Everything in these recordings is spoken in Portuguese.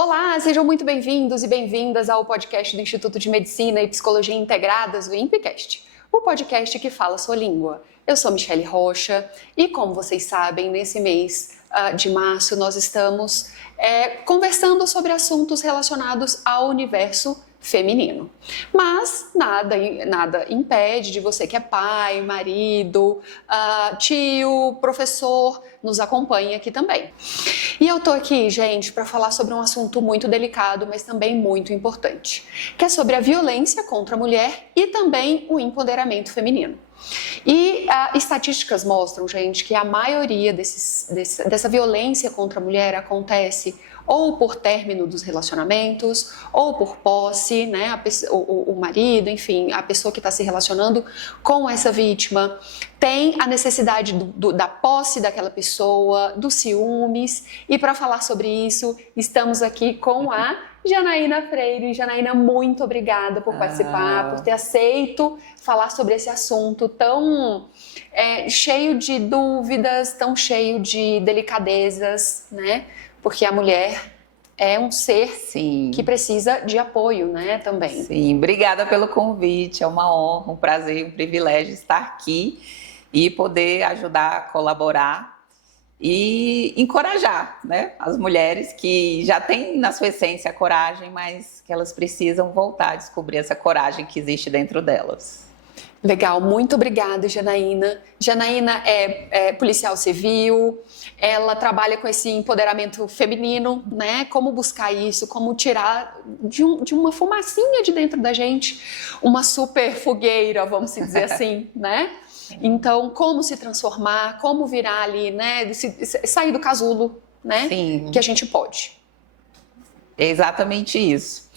Olá, sejam muito bem-vindos e bem-vindas ao podcast do Instituto de Medicina e Psicologia Integradas, o INPEcast, o podcast que fala sua língua. Eu sou Michele Rocha e, como vocês sabem, nesse mês de março nós estamos conversando sobre assuntos relacionados ao universo feminino. Mas nada impede de você que é pai, marido, tio, professor, nos acompanhe aqui também. E eu tô aqui, gente, para falar sobre um assunto muito delicado, mas também muito importante, que é sobre a violência contra a mulher e também o empoderamento feminino. E estatísticas mostram, gente, que a maioria dessa violência contra a mulher acontece ou por término dos relacionamentos, ou por posse, né, o marido, enfim, a pessoa que está se relacionando com essa vítima tem a necessidade da posse daquela pessoa, dos ciúmes, e para falar sobre isso, estamos aqui com a Janaína Freire. Janaína, muito obrigada por participar, por ter aceito falar sobre esse assunto tão cheio de dúvidas, tão cheio de delicadezas, né? Porque a mulher é um ser que precisa de apoio, né, também. Sim, obrigada pelo convite, é uma honra, um prazer, um privilégio estar aqui e poder ajudar, colaborar e encorajar, né, as mulheres que já têm na sua essência a coragem, mas que elas precisam voltar a descobrir essa coragem que existe dentro delas. Legal, muito obrigada, Janaína. Janaína é policial civil, ela trabalha com esse empoderamento feminino, né? Como buscar isso, como tirar de uma fumacinha de dentro da gente uma super fogueira, vamos dizer assim, né? Então, como se transformar, como virar ali, né? Sair do casulo, né? Sim. Que a gente pode. É exatamente isso.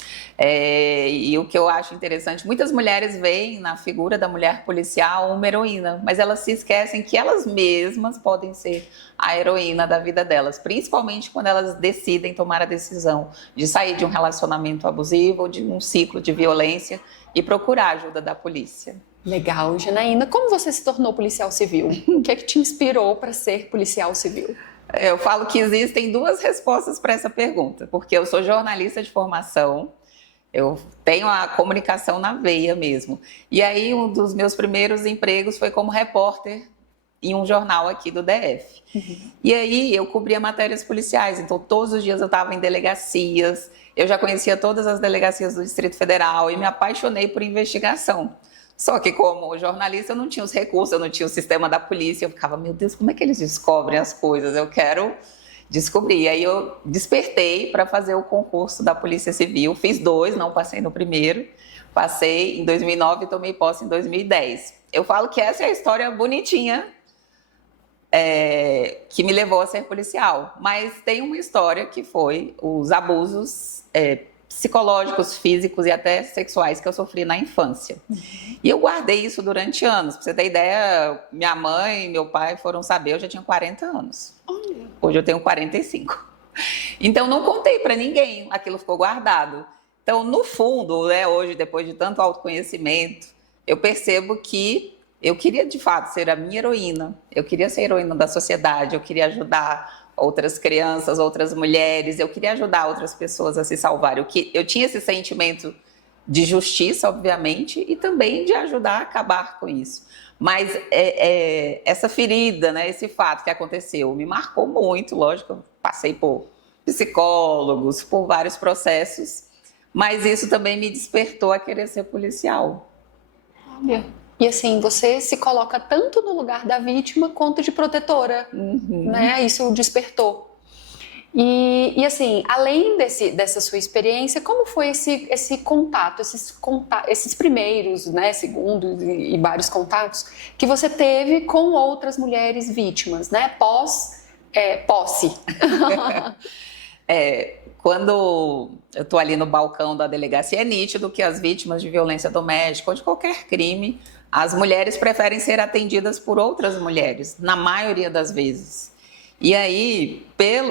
E o que eu acho interessante, muitas mulheres veem na figura da mulher policial uma heroína, mas elas se esquecem que elas mesmas podem ser a heroína da vida delas, principalmente quando elas decidem tomar a decisão de sair de um relacionamento abusivo ou de um ciclo de violência e procurar a ajuda da polícia. Legal, Janaína. Como você se tornou policial civil? O que é que te inspirou para ser policial civil? Eu falo que existem duas respostas para essa pergunta, porque eu sou jornalista de formação, eu tenho a comunicação na veia mesmo. E aí um dos meus primeiros empregos foi como repórter em um jornal aqui do DF. Uhum. E aí eu cobria matérias policiais, então todos os dias eu estava em delegacias, eu já conhecia todas as delegacias do Distrito Federal e me apaixonei por investigação. Só que como jornalista eu não tinha os recursos, eu não tinha o sistema da polícia, eu ficava, meu Deus, como é que eles descobrem as coisas? Eu quero descobrir. Aí eu despertei para fazer o concurso da Polícia Civil, fiz 2, não passei no primeiro, passei em 2009 e tomei posse em 2010. Eu falo que essa é a história bonitinha que me levou a ser policial, mas tem uma história que foi os abusos psicológicos, físicos e até sexuais que eu sofri na infância. E eu guardei isso durante anos. Pra você ter ideia, minha mãe e meu pai foram saber, eu já tinha 40 anos. Hoje eu tenho 45. Então não contei para ninguém, aquilo ficou guardado. Então, no fundo, né, hoje, depois de tanto autoconhecimento, eu percebo que eu queria de fato ser a minha heroína. Eu queria ser heroína da sociedade, eu queria ajudar outras crianças, outras mulheres, eu queria ajudar outras pessoas a se salvarem. Eu tinha esse sentimento de justiça, obviamente, e também de ajudar a acabar com isso. Mas essa ferida, né, esse fato que aconteceu, me marcou muito, lógico, eu passei por psicólogos, por vários processos, mas isso também me despertou a querer ser policial. Olha. E assim, você se coloca tanto no lugar da vítima quanto de protetora, né? Isso despertou. E assim, além dessa sua experiência, como foi esse contato, esses primeiros, né, segundos e vários contatos que você teve com outras mulheres vítimas, né? Posse. Quando eu estou ali no balcão da delegacia, é nítido que as vítimas de violência doméstica ou de qualquer crime, as mulheres preferem ser atendidas por outras mulheres, na maioria das vezes. E aí,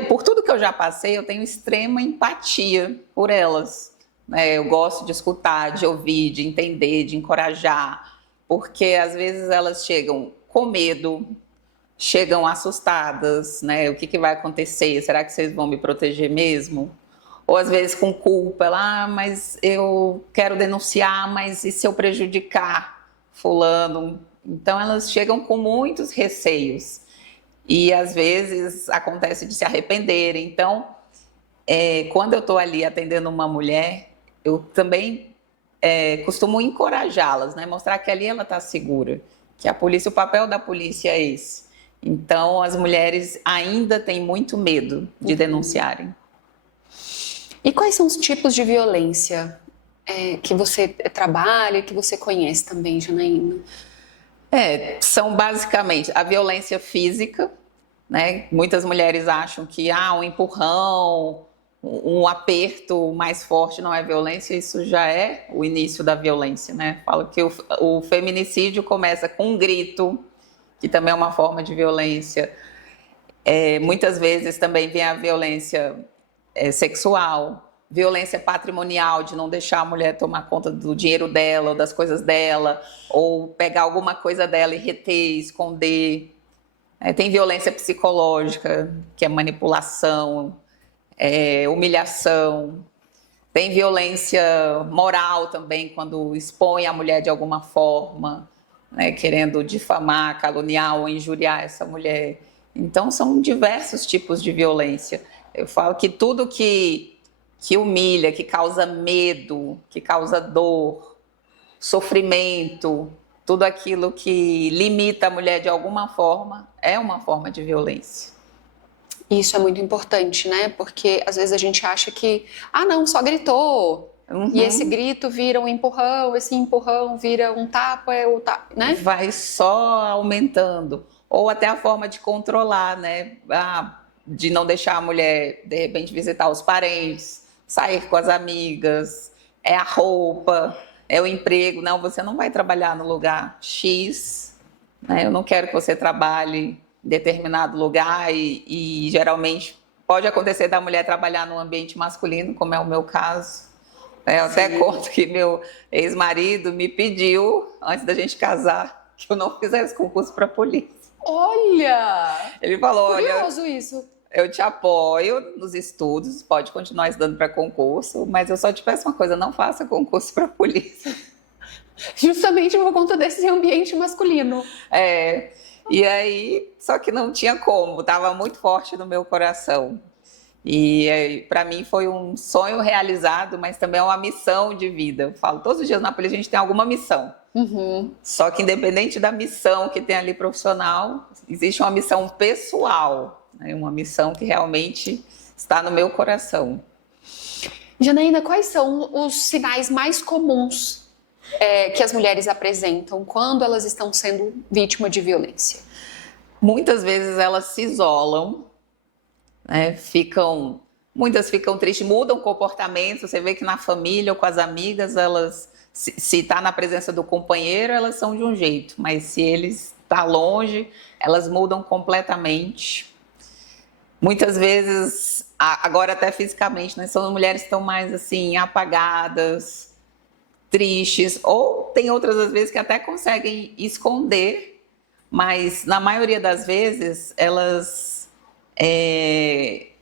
por tudo que eu já passei, eu tenho extrema empatia por elas. Eu gosto de escutar, de ouvir, de entender, de encorajar, porque às vezes elas chegam com medo, chegam assustadas, né? O que vai acontecer? Será que vocês vão me proteger mesmo? ou às vezes com culpa, mas eu quero denunciar, mas e se eu prejudicar fulano? Então elas chegam com muitos receios e às vezes acontece de se arrependerem. Então, quando eu estou ali atendendo uma mulher, eu também costumo encorajá-las, né? Mostrar que ali ela está segura, que a polícia, o papel da polícia é esse. Então, as mulheres ainda têm muito medo de denunciarem. E quais são os tipos de violência que você trabalha, que você conhece também, Janaína? São basicamente a violência física, né? Muitas mulheres acham que um empurrão, um aperto mais forte não é violência, isso já é o início da violência, né? Falo que o feminicídio começa com um grito, que também é uma forma de violência. Muitas vezes também vem a violência sexual, violência patrimonial, de não deixar a mulher tomar conta do dinheiro dela ou das coisas dela, ou pegar alguma coisa dela e reter, esconder. Tem violência psicológica, que é manipulação, humilhação. Tem violência moral também, quando expõe a mulher de alguma forma, né, querendo difamar, caluniar ou injuriar essa mulher. Então, são diversos tipos de violência. Eu falo que tudo que humilha, que causa medo, que causa dor, sofrimento, tudo aquilo que limita a mulher de alguma forma, é uma forma de violência. Isso é muito importante, né? Porque às vezes a gente acha que, não, só gritou. Uhum. E esse grito vira um empurrão, esse empurrão vira um tapa, né? Vai só aumentando. Ou até a forma de controlar, né? De não deixar a mulher, de repente, visitar os parentes, sair com as amigas, é a roupa, é o emprego. Não, você não vai trabalhar no lugar X, né? Eu não quero que você trabalhe em determinado lugar e geralmente pode acontecer da mulher trabalhar num ambiente masculino, como é o meu caso. Eu até conto que meu ex-marido me pediu, antes da gente casar, que eu não fizesse concurso para polícia. Olha! Ele falou, curioso isso. Eu te apoio nos estudos, pode continuar estudando para concurso, mas eu só te peço uma coisa, não faça concurso para polícia. Justamente por conta desse ambiente masculino. E aí, só que não tinha como, estava muito forte no meu coração. E para mim foi um sonho realizado, mas também é uma missão de vida. Eu falo, todos os dias na polícia a gente tem alguma missão. Uhum. Só que independente da missão que tem ali profissional, existe uma missão pessoal, né? Uma missão que realmente está no meu coração. Janaína, quais são os sinais mais comuns que as mulheres apresentam quando elas estão sendo vítimas de violência? Muitas vezes elas se isolam, né? Muitas ficam tristes, mudam comportamento. Você vê que na família ou com as amigas, elas, se está na presença do companheiro, elas são de um jeito, mas se ele está longe, elas mudam completamente. Muitas vezes, agora até fisicamente, né? São mulheres que estão mais assim, apagadas, tristes, ou tem outras às vezes que até conseguem esconder, mas na maioria das vezes elas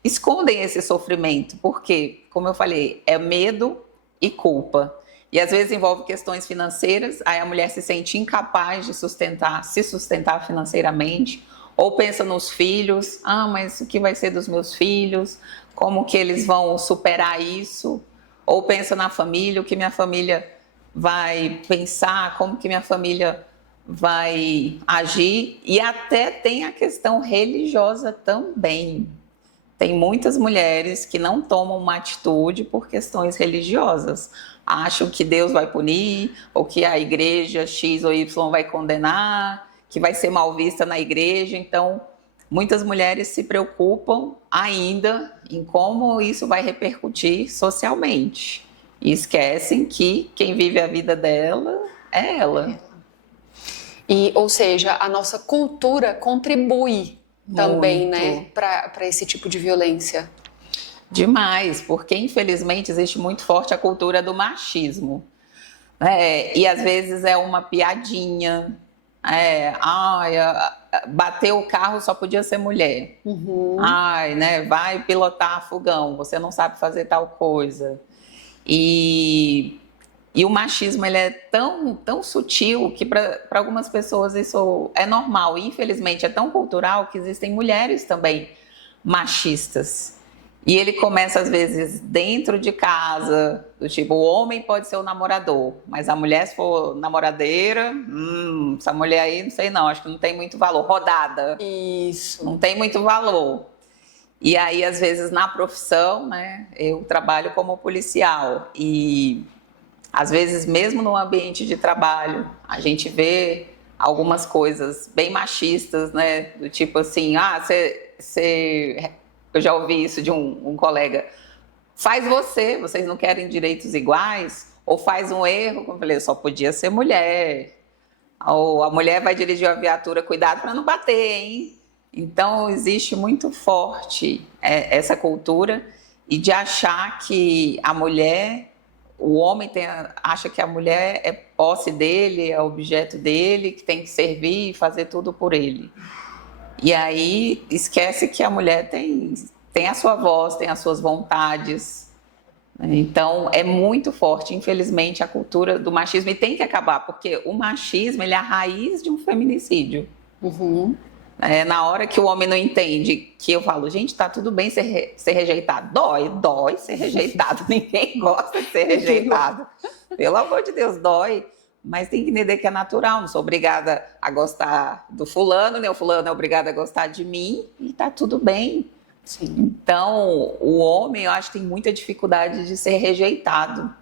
escondem esse sofrimento, porque, como eu falei, é medo e culpa. E às vezes envolve questões financeiras, aí a mulher se sente incapaz de se sustentar financeiramente, ou pensa nos filhos, mas o que vai ser dos meus filhos? Como que eles vão superar isso? Ou pensa na família, o que minha família vai pensar, como que minha família vai agir. E até tem a questão religiosa também. Tem muitas mulheres que não tomam uma atitude por questões religiosas. Acham que Deus vai punir, ou que a igreja X ou Y vai condenar, que vai ser mal vista na igreja. Então, muitas mulheres se preocupam ainda em como isso vai repercutir socialmente. E esquecem que quem vive a vida dela é ela. Ou seja, a nossa cultura contribui também, né, para esse tipo de violência. Demais, porque infelizmente existe muito forte a cultura do machismo. E às vezes é uma piadinha, Bateu o carro só podia ser mulher. Ai, né, vai pilotar fogão, você não sabe fazer tal coisa. E o machismo, ele é tão sutil que para algumas pessoas isso é normal. E, infelizmente, é tão cultural que existem mulheres também machistas. E ele começa, às vezes, dentro de casa, do tipo, o homem pode ser o namorador, mas a mulher, se for namoradeira, essa mulher aí, não sei não, acho que não tem muito valor. Rodada. Isso. Não tem muito valor. E aí, às vezes, na profissão, né, eu trabalho como policial. E, às vezes, mesmo no ambiente de trabalho, a gente vê algumas coisas bem machistas, né, do tipo assim, eu já ouvi isso de um colega. Vocês não querem direitos iguais? Ou faz um erro, como eu falei, só podia ser mulher. Ou a mulher vai dirigir a viatura, cuidado para não bater, hein? Então, existe muito forte essa cultura e de achar que a mulher, o homem acha que a mulher é posse dele, é objeto dele, que tem que servir e fazer tudo por ele. E aí esquece que a mulher tem a sua voz, tem as suas vontades. Então é muito forte, infelizmente, a cultura do machismo, e tem que acabar, porque o machismo, ele é a raiz de um feminicídio. Na hora que o homem não entende, que eu falo, gente, tá tudo bem ser rejeitado. Dói ser rejeitado. Ninguém gosta de ser rejeitado. Pelo amor de Deus, dói. Mas tem que entender que é natural, não sou obrigada a gostar do fulano, nem o fulano é obrigado a gostar de mim, e tá tudo bem. Sim. Então, o homem, eu acho que tem muita dificuldade de ser rejeitado.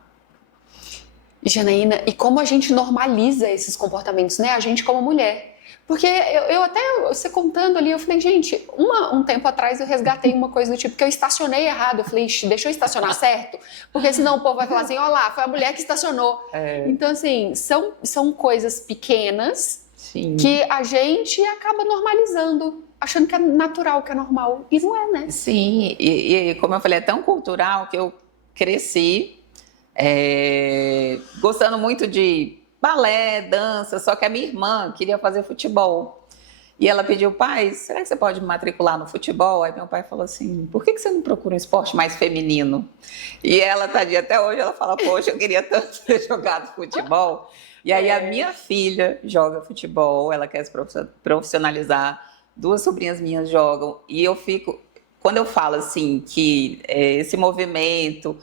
Janaína, e como a gente normaliza esses comportamentos, né? A gente como mulher. Porque eu até, você contando ali, eu falei, gente, um tempo atrás eu resgatei uma coisa do tipo, que eu estacionei errado. Eu falei, deixa eu estacionar certo, porque senão o povo vai falar assim, ó lá, foi a mulher que estacionou. Então, assim, são coisas pequenas. Sim. Que a gente acaba normalizando, achando que é natural, que é normal. E não é, né? Sim, e como eu falei, é tão cultural que eu cresci gostando muito de balé, dança, só que a minha irmã queria fazer futebol. E ela pediu, pai, será que você pode me matricular no futebol? Aí meu pai falou assim, por que você não procura um esporte mais feminino? E ela, tadinha, até hoje ela fala, poxa, eu queria tanto ter jogado futebol. E aí a minha filha joga futebol, ela quer se profissionalizar, 2 sobrinhas minhas jogam, e eu fico, quando eu falo assim, que esse movimento,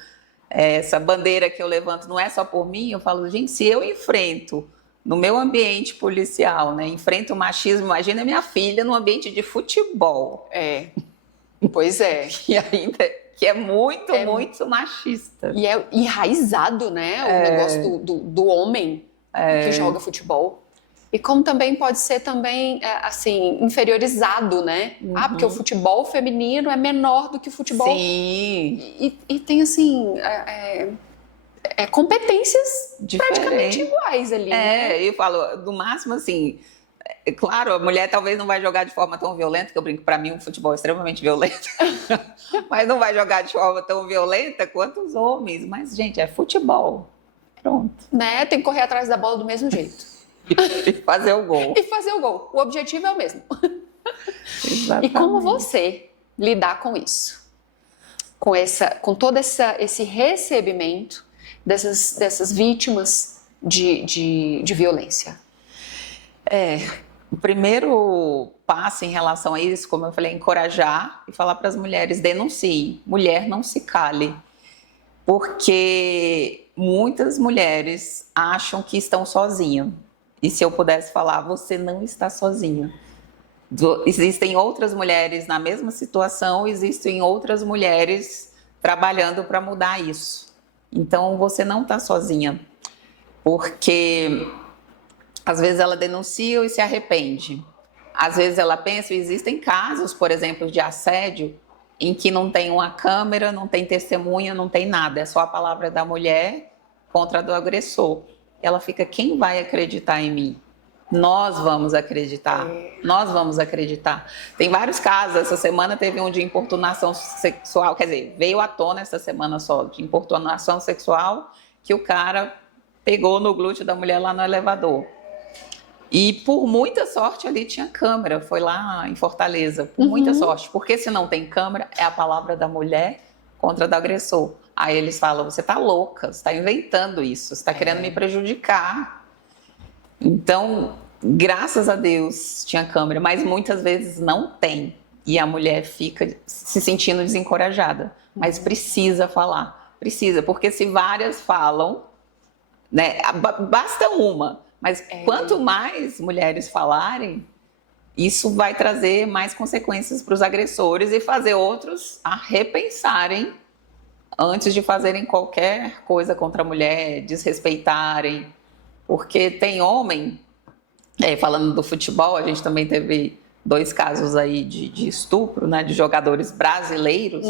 essa bandeira que eu levanto não é só por mim, eu falo, gente, se eu enfrento no meu ambiente policial, né, enfrento o machismo, imagina minha filha no ambiente de futebol. Pois é. E ainda que é muito machista. E é enraizado, né, o negócio do homem que joga futebol. E como também pode ser também, assim, inferiorizado, né? Porque o futebol feminino é menor do que o futebol... Sim. E tem, assim, competências diferente, praticamente iguais ali. Né? Eu falo, no máximo, assim... Claro, a mulher talvez não vai jogar de forma tão violenta, que eu brinco, para mim o futebol é extremamente violento. Mas não vai jogar de forma tão violenta quanto os homens. Mas, gente, é futebol. Pronto. Né? Tem que correr atrás da bola do mesmo jeito. E fazer o gol. E fazer o gol. O objetivo é o mesmo. Exatamente. E como você lidar com isso? Com todo esse recebimento dessas vítimas de violência? O primeiro passo em relação a isso, como eu falei, é encorajar e falar para as mulheres, denunciem. Mulher, não se cale. Porque muitas mulheres acham que estão sozinhas. E se eu pudesse falar, você não está sozinha. Existem outras mulheres na mesma situação, existem outras mulheres trabalhando para mudar isso. Então, você não está sozinha. Porque, às vezes, ela denuncia e se arrepende. Às vezes, ela pensa, existem casos, por exemplo, de assédio, em que não tem uma câmera, não tem testemunha, não tem nada. É só a palavra da mulher contra a do agressor. Ela fica, quem vai acreditar em mim? Nós vamos acreditar. Nós vamos acreditar. Tem vários casos. Essa semana teve um de importunação sexual. Quer dizer, veio à tona essa semana só, de importunação sexual, que o cara pegou no glúteo da mulher lá no elevador. E por muita sorte ali tinha câmera, foi lá em Fortaleza, por muita sorte. Porque se não tem câmera, é a palavra da mulher contra do agressor. Aí eles falam, você tá louca, você tá inventando isso, você tá querendo me prejudicar. Então, graças a Deus tinha câmera, mas muitas vezes não tem. E a mulher fica se sentindo desencorajada. Mas precisa falar, precisa, porque se várias falam, né, basta uma. Mas quanto mais mulheres falarem, isso vai trazer mais consequências para os agressores e fazer outros a repensarem antes de fazerem qualquer coisa contra a mulher, desrespeitarem. Porque tem homem, falando do futebol, a gente também teve 2 casos aí de estupro, né, de jogadores brasileiros.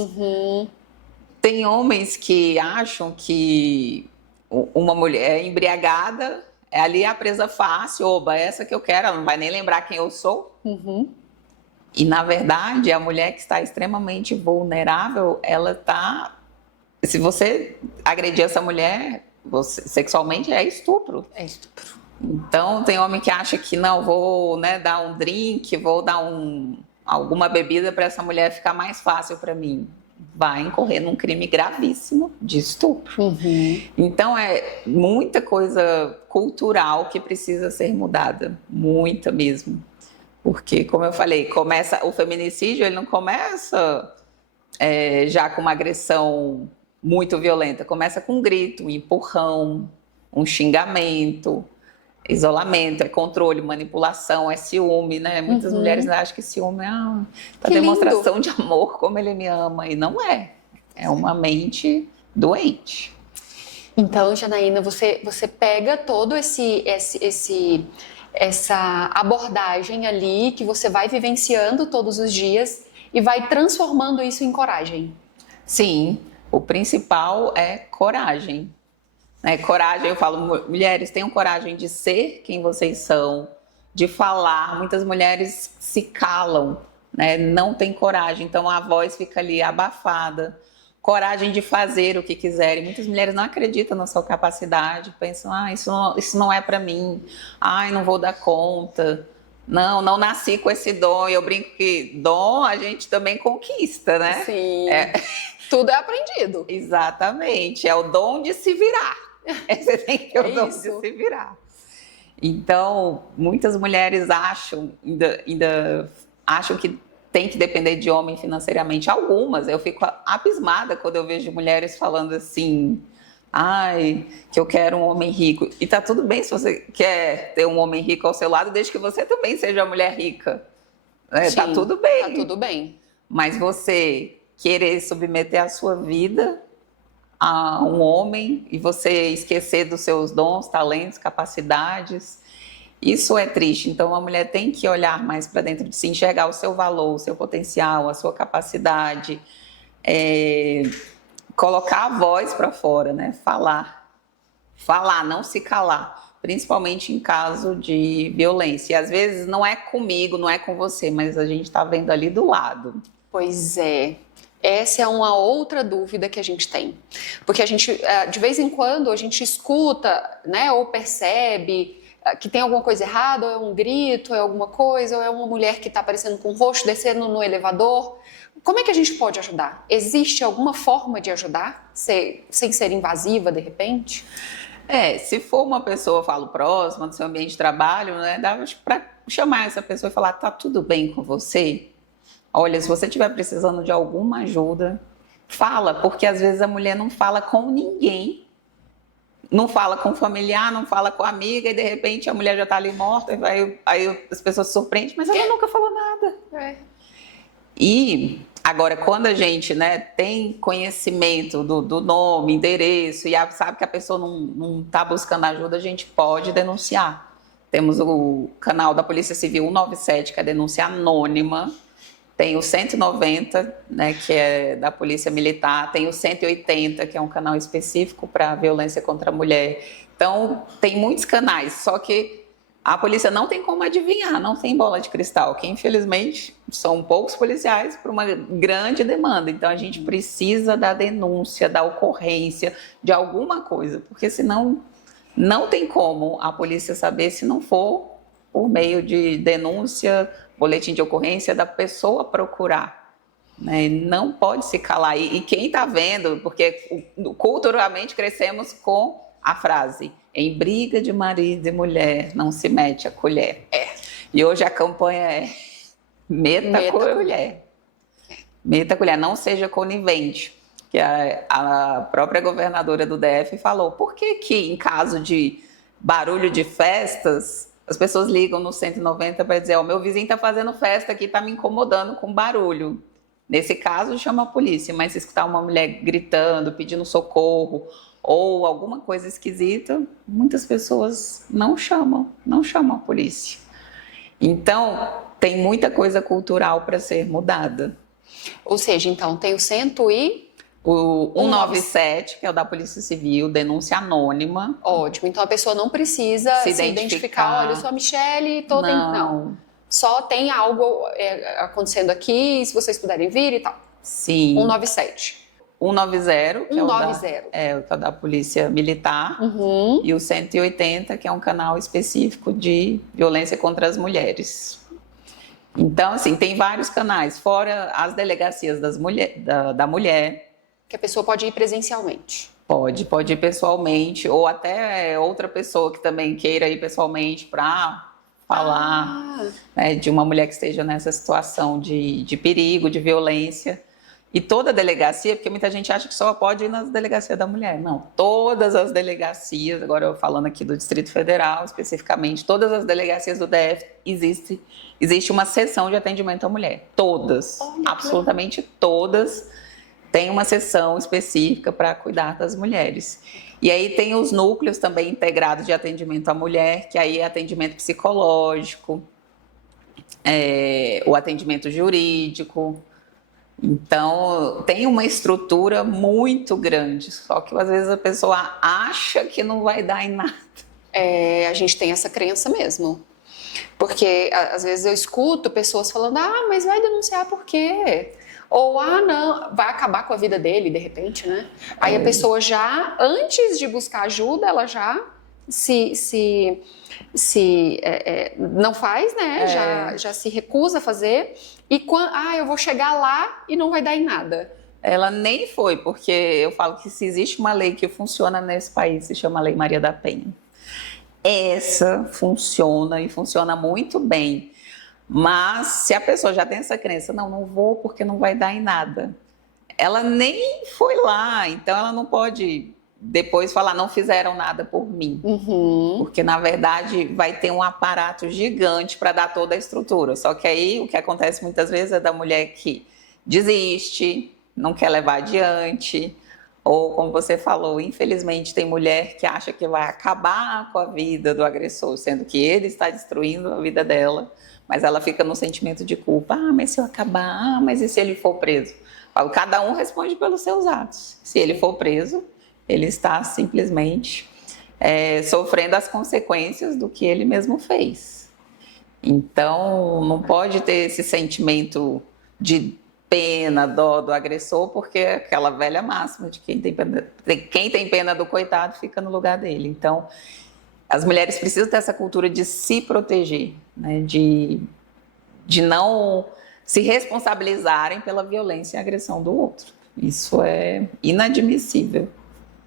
Tem homens que acham que uma mulher embriagada é ali a presa fácil, oba, essa que eu quero, ela não vai nem lembrar quem eu sou. E, na verdade, a mulher que está extremamente vulnerável, ela está... Se você agredir essa mulher sexualmente, é estupro. É estupro. Então, tem homem que acha que não, vou, né, dar um drink, vou dar alguma bebida para essa mulher ficar mais fácil para mim. Vai incorrer num crime gravíssimo de estupro. Então, é muita coisa cultural que precisa ser mudada. Muita mesmo. Porque, como eu falei, o feminicídio, ele não começa já com uma agressão muito violenta. Começa com um grito, um empurrão, um xingamento, isolamento, é controle, manipulação, é ciúme, né? Muitas mulheres acham que ciúme é uma demonstração de amor, como ele me ama, e não é. É uma mente doente. Então, Janaína, você pega todo essa abordagem ali que você vai vivenciando todos os dias e vai transformando isso em coragem. Sim, o principal é coragem. Coragem, eu falo, mulheres, tenham coragem de ser quem vocês são, de falar. Muitas mulheres se calam, né? Não têm coragem, então a voz fica ali abafada. Coragem de fazer o que quiserem. Muitas mulheres não acreditam na sua capacidade, pensam, isso não é para mim, não vou dar conta, não nasci com esse dom. E eu brinco que dom a gente também conquista, né? Sim, tudo é aprendido. Exatamente, é o dom de se virar. Você tem que ter o dom de se virar. Então, muitas mulheres ainda acham que tem que depender de homem financeiramente. Algumas, eu fico abismada quando eu vejo mulheres falando assim, que eu quero um homem rico. E tá tudo bem se você quer ter um homem rico ao seu lado, desde que você também seja uma mulher rica. Sim, tá tudo bem. Tá tudo bem. Mas você querer submeter a sua vida a um homem e você esquecer dos seus dons, talentos, capacidades, isso é triste. Então a mulher tem que olhar mais para dentro de si, enxergar o seu valor, o seu potencial, a sua capacidade, colocar a voz para fora, né? Falar, não se calar, principalmente em caso de violência. E às vezes não é comigo, não é com você, mas a gente está vendo ali do lado. Pois é. Essa é uma outra dúvida que a gente tem. Porque a gente, de vez em quando, a gente escuta, né, ou percebe que tem alguma coisa errada, ou é um grito, ou é alguma coisa, ou é uma mulher que está aparecendo com o rosto, descendo no elevador. Como é que a gente pode ajudar? Existe alguma forma de ajudar, sem ser invasiva, de repente? Se for uma pessoa, eu falo, próxima do seu ambiente de trabalho, né, dá para chamar essa pessoa e falar, tá tudo bem com você? Olha, se você estiver precisando de alguma ajuda, fala, porque às vezes a mulher não fala com ninguém, não fala com o familiar, não fala com a amiga, e de repente a mulher já está ali morta, aí as pessoas se surpreendem, mas ela nunca falou nada. E agora, quando a gente, né, tem conhecimento do nome, endereço, e sabe que a pessoa não está buscando ajuda, a gente pode denunciar. Temos o canal da Polícia Civil 197, que é denúncia anônima. Tem o 190, né, que é da Polícia Militar, tem o 180, que é um canal específico para violência contra a mulher. Então, tem muitos canais, só que a polícia não tem como adivinhar, não tem bola de cristal, que infelizmente são poucos policiais para uma grande demanda. Então, a gente precisa da denúncia, da ocorrência, de alguma coisa, porque senão não tem como a polícia saber se não for por meio de denúncia, boletim de ocorrência da pessoa procurar. Né? Não pode se calar. E quem está vendo, porque culturalmente crescemos com a frase: em briga de marido e mulher não se mete a colher. E hoje a campanha é meta a colher. Meta a colher, não seja conivente. Que a própria governadora do DF falou: por que em caso de barulho de festas, as pessoas ligam no 190 para dizer: meu vizinho está fazendo festa aqui, está me incomodando com barulho. Nesse caso, chama a polícia, mas se escutar uma mulher gritando, pedindo socorro ou alguma coisa esquisita, muitas pessoas não chamam a polícia. Então, tem muita coisa cultural para ser mudada. Ou seja, então, tem o 197, que é o da Polícia Civil, denúncia anônima. Ótimo, então a pessoa não precisa se identificar. Olha, eu sou a Michele, não. Só tem algo acontecendo aqui, se vocês puderem vir e tal. Sim. 197. 190, que 190. É o da Polícia Militar. E o 180, que é um canal específico de violência contra as mulheres. Então, assim, tem vários canais, fora as delegacias da mulher. Que a pessoa pode ir presencialmente. Pode ir pessoalmente, ou até outra pessoa que também queira ir pessoalmente para falar né, de uma mulher que esteja nessa situação de perigo, de violência. E toda delegacia, porque muita gente acha que só pode ir nas delegacias da mulher. Não, todas as delegacias, agora eu falando aqui do Distrito Federal especificamente, todas as delegacias do DF existe uma seção de atendimento à mulher. Todas, absolutamente todas, tem uma seção específica para cuidar das mulheres. E aí tem os núcleos também integrados de atendimento à mulher, que aí é atendimento psicológico, o atendimento jurídico. Então, tem uma estrutura muito grande, só que às vezes a pessoa acha que não vai dar em nada. A gente tem essa crença mesmo. Porque às vezes eu escuto pessoas falando: mas vai denunciar por quê? Ou, não, vai acabar com a vida dele, de repente, né? Aí a pessoa já, antes de buscar ajuda, ela já não faz, né? Já se recusa a fazer. E eu vou chegar lá e não vai dar em nada. Ela nem foi, porque eu falo que se existe uma lei que funciona nesse país, se chama Lei Maria da Penha. Essa funciona e funciona muito bem. Mas se a pessoa já tem essa crença, não vou porque não vai dar em nada. Ela nem foi lá, então ela não pode depois falar: não fizeram nada por mim. Porque na verdade vai ter um aparato gigante para dar toda a estrutura. Só que aí o que acontece muitas vezes é da mulher que desiste, não quer levar adiante. Ou, como você falou, infelizmente tem mulher que acha que vai acabar com a vida do agressor, sendo que ele está destruindo a vida dela. Mas ela fica no sentimento de culpa. Mas se eu acabar? Mas e se ele for preso? Cada um responde pelos seus atos. Se ele for preso, ele está simplesmente sofrendo as consequências do que ele mesmo fez. Então, não pode ter esse sentimento de pena, dó do agressor, porque é aquela velha máxima de quem tem pena do coitado fica no lugar dele. Então, as mulheres precisam ter essa cultura de se proteger, né? de não se responsabilizarem pela violência e agressão do outro. Isso é inadmissível.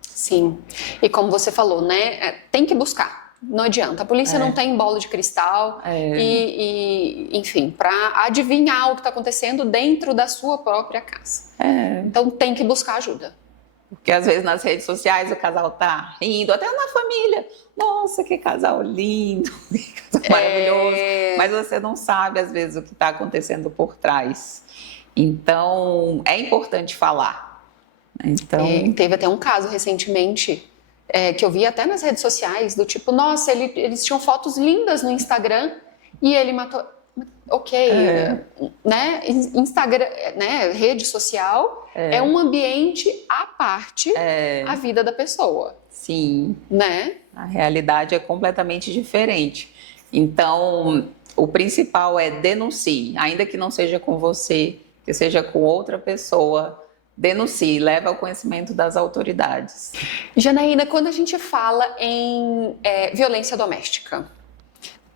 Sim, e como você falou, né, tem que buscar, não adianta. A polícia não tem bola de cristal enfim, para adivinhar o que está acontecendo dentro da sua própria casa. Então tem que buscar ajuda. Porque às vezes nas redes sociais o casal tá rindo, até na família. Nossa, que casal lindo, que casal maravilhoso. Mas você não sabe às vezes o que está acontecendo por trás. Então é importante falar. Então... teve até um caso recentemente que eu vi até nas redes sociais, do tipo: nossa, eles tinham fotos lindas no Instagram e ele matou. Né? Instagram, né? Rede social é um ambiente à parte a vida da pessoa. Sim. Né? A realidade é completamente diferente. Então, o principal é denuncie, ainda que não seja com você, que seja com outra pessoa. Denuncie, leve ao conhecimento das autoridades. Janaína, quando a gente fala em violência doméstica,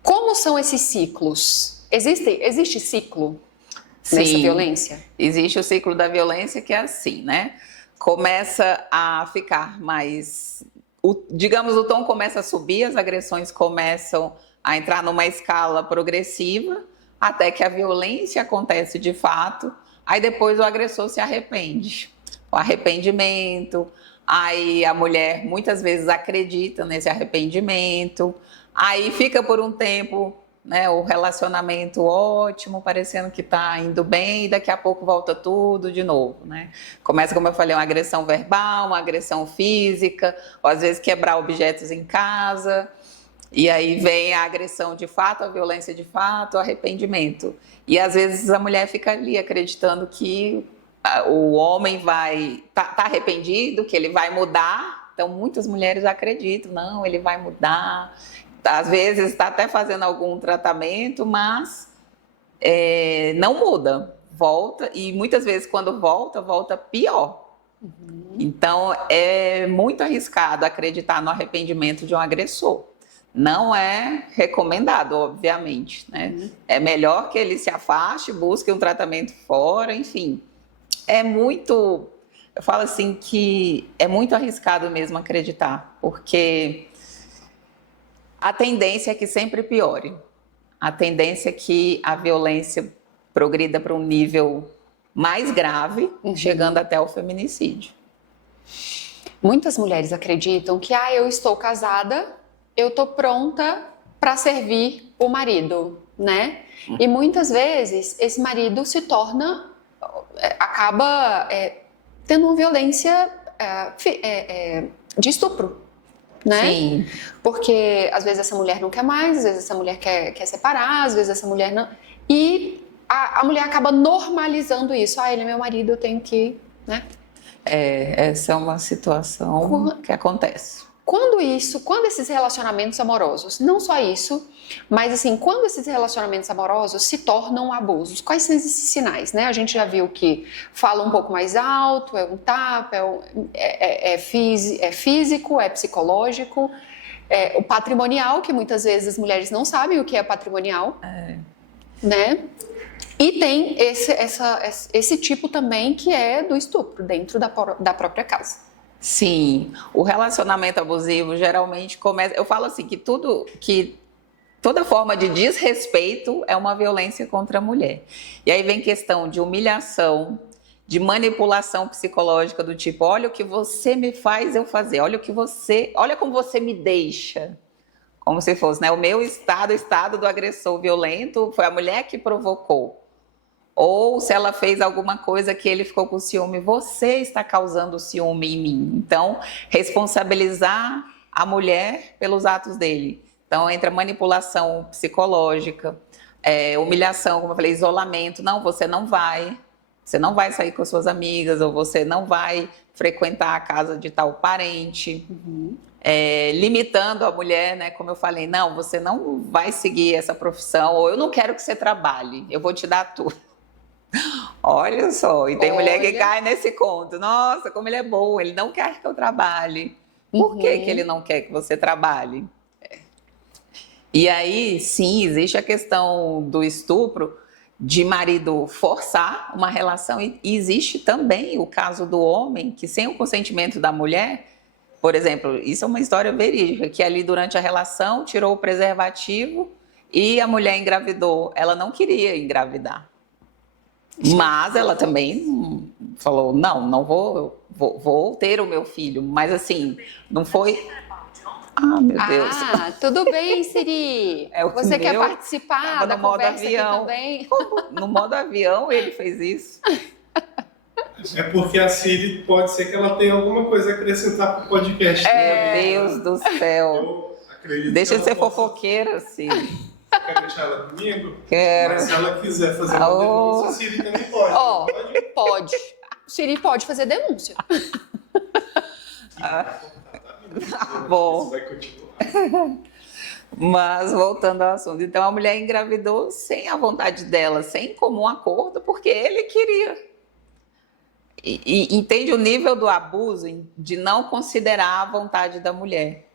Como são esses ciclos? Existe ciclo nessa Sim, violência? existe o ciclo da violência que é assim, né? Começa a ficar mais, digamos, o tom começa a subir, as agressões começam a entrar numa escala progressiva, até que a violência acontece de fato, aí depois o agressor se arrepende. O arrependimento, aí a mulher muitas vezes acredita nesse arrependimento, aí fica por um tempo, né, o relacionamento ótimo, parecendo que está indo bem, e daqui a pouco volta tudo de novo, né? Começa, como eu falei, uma agressão verbal, uma agressão física, ou às vezes quebrar objetos em casa, e aí vem a agressão de fato, a violência de fato, o arrependimento. E às vezes a mulher fica ali acreditando que o homem tá arrependido, que ele vai mudar. Então muitas mulheres acreditam, não, ele vai mudar. Às vezes está até fazendo algum tratamento, mas não muda, volta, e muitas vezes quando volta pior. Então é muito arriscado acreditar no arrependimento de um agressor. Não é recomendado, obviamente, né? É melhor que ele se afaste, busque um tratamento fora, enfim. Eu falo assim que é muito arriscado mesmo acreditar, porque a tendência é que sempre piore. A tendência é que a violência progrida para um nível mais grave, chegando até o feminicídio. Muitas mulheres acreditam que eu estou casada, eu estou pronta para servir o marido, né? E muitas vezes esse marido acaba tendo uma violência de estupro. Né? Sim. Porque às vezes essa mulher não quer mais, às vezes essa mulher quer separar, às vezes essa mulher não. E a mulher acaba normalizando isso. Ele é meu marido, eu tenho que. Né? Essa é uma situação que acontece. Quando esses relacionamentos amorosos, não só isso, mas assim, quando esses relacionamentos amorosos se tornam abusos, quais são esses sinais, né? A gente já viu que fala um pouco mais alto, é um tapa, é físico, é psicológico, o patrimonial, que muitas vezes as mulheres não sabem o que é patrimonial, né? E tem esse tipo também que é do estupro, dentro da própria casa. Sim, o relacionamento abusivo geralmente começa. Eu falo assim que toda forma de desrespeito é uma violência contra a mulher. E aí vem questão de humilhação, de manipulação psicológica do tipo, olha o que você me faz eu fazer, olha como você me deixa. Como se fosse, né? O meu estado, o estado do agressor violento, foi a mulher que provocou. Ou se ela fez alguma coisa que ele ficou com ciúme, você está causando ciúme em mim. Então, responsabilizar a mulher pelos atos dele. Então, entra manipulação psicológica, humilhação, como eu falei, isolamento. Não, você não vai sair com suas amigas, ou você não vai frequentar a casa de tal parente. Limitando a mulher, né? Como eu falei, não, você não vai seguir essa profissão, ou eu não quero que você trabalhe, eu vou te dar tudo. Olha só, e tem mulher que cai nesse conto. Nossa, como ele é bom, ele não quer que eu trabalhe. Por que ele não quer que você trabalhe? E aí, sim, existe a questão do estupro, de marido forçar uma relação, e existe também o caso do homem que, sem o consentimento da mulher, por exemplo, isso é uma história verídica, que ali durante a relação tirou o preservativo e a mulher engravidou. Ela não queria engravidar. Mas ela também falou, não vou ter o meu filho. Mas assim, não foi... meu Deus. Tudo bem, Siri. Você quer participar da conversa aqui também? No modo avião ele fez isso. É porque a Siri pode ser que ela tenha alguma coisa a acrescentar para o podcast. Meu Deus do céu. Eu acredito. Deixa de ser fofoqueira, Siri. Quer deixar ela comigo? Quero. Mas se ela quiser fazer uma denúncia, a Siri também pode. Pode. Siri pode fazer denúncia. Bom. Vai continuar. Mas voltando ao assunto, então a mulher engravidou sem a vontade dela, sem comum acordo, porque ele queria. E entende o nível do abuso de não considerar a vontade da mulher.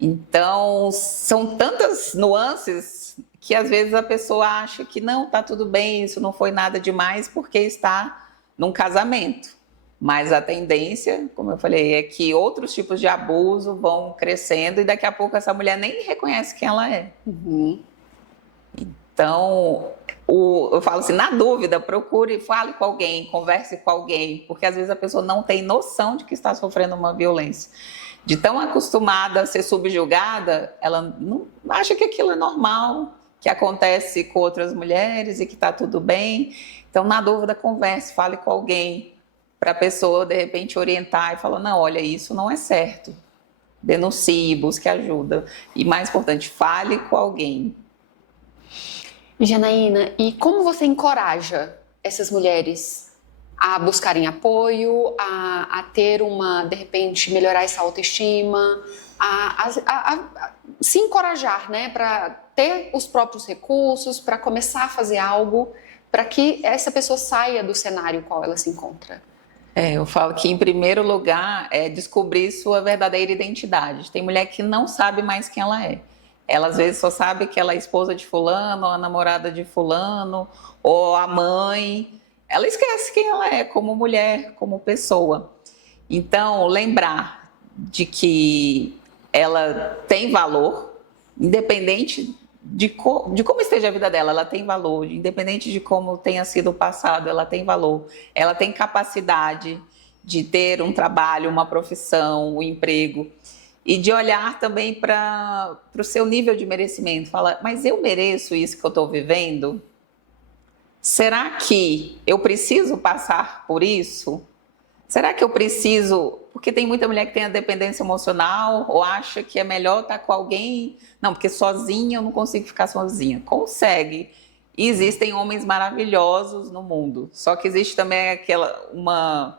Então, são tantas nuances que às vezes a pessoa acha que não, tá tudo bem, isso não foi nada demais porque está num casamento. Mas a tendência, como eu falei, é que outros tipos de abuso vão crescendo e daqui a pouco essa mulher nem reconhece quem ela é. Então, eu falo assim, na dúvida, procure, fale com alguém, converse com alguém, porque às vezes a pessoa não tem noção de que está sofrendo uma violência. De tão acostumada a ser subjugada, ela não acha que aquilo é normal, que acontece com outras mulheres e que está tudo bem. Então, na dúvida, converse, fale com alguém, para a pessoa, de repente, orientar e falar, não, olha, isso não é certo. Denuncie, busque ajuda. E, mais importante, fale com alguém. Janaína, e como você encoraja essas mulheres a buscarem apoio, a ter de repente, melhorar essa autoestima, a se encorajar, né, para ter os próprios recursos, para começar a fazer algo, para que essa pessoa saia do cenário no qual ela se encontra? Eu falo que, em primeiro lugar, é descobrir sua verdadeira identidade. Tem mulher que não sabe mais quem ela é. Ela, às vezes, só sabe que ela é esposa de fulano, ou a namorada de fulano, ou a mãe. Ela esquece quem ela é como mulher, como pessoa. Então, lembrar de que ela tem valor, independente de como esteja a vida dela, ela tem valor, independente de como tenha sido o passado, ela tem valor, ela tem capacidade de ter um trabalho, uma profissão, um emprego, e de olhar também para o seu nível de merecimento, falar, mas eu mereço isso que eu estou vivendo? Será que eu preciso passar por isso? Será que eu preciso... Porque tem muita mulher que tem a dependência emocional ou acha que é melhor estar com alguém. Não, porque sozinha eu não consigo ficar sozinha. Consegue. E existem homens maravilhosos no mundo. Só que existe também uma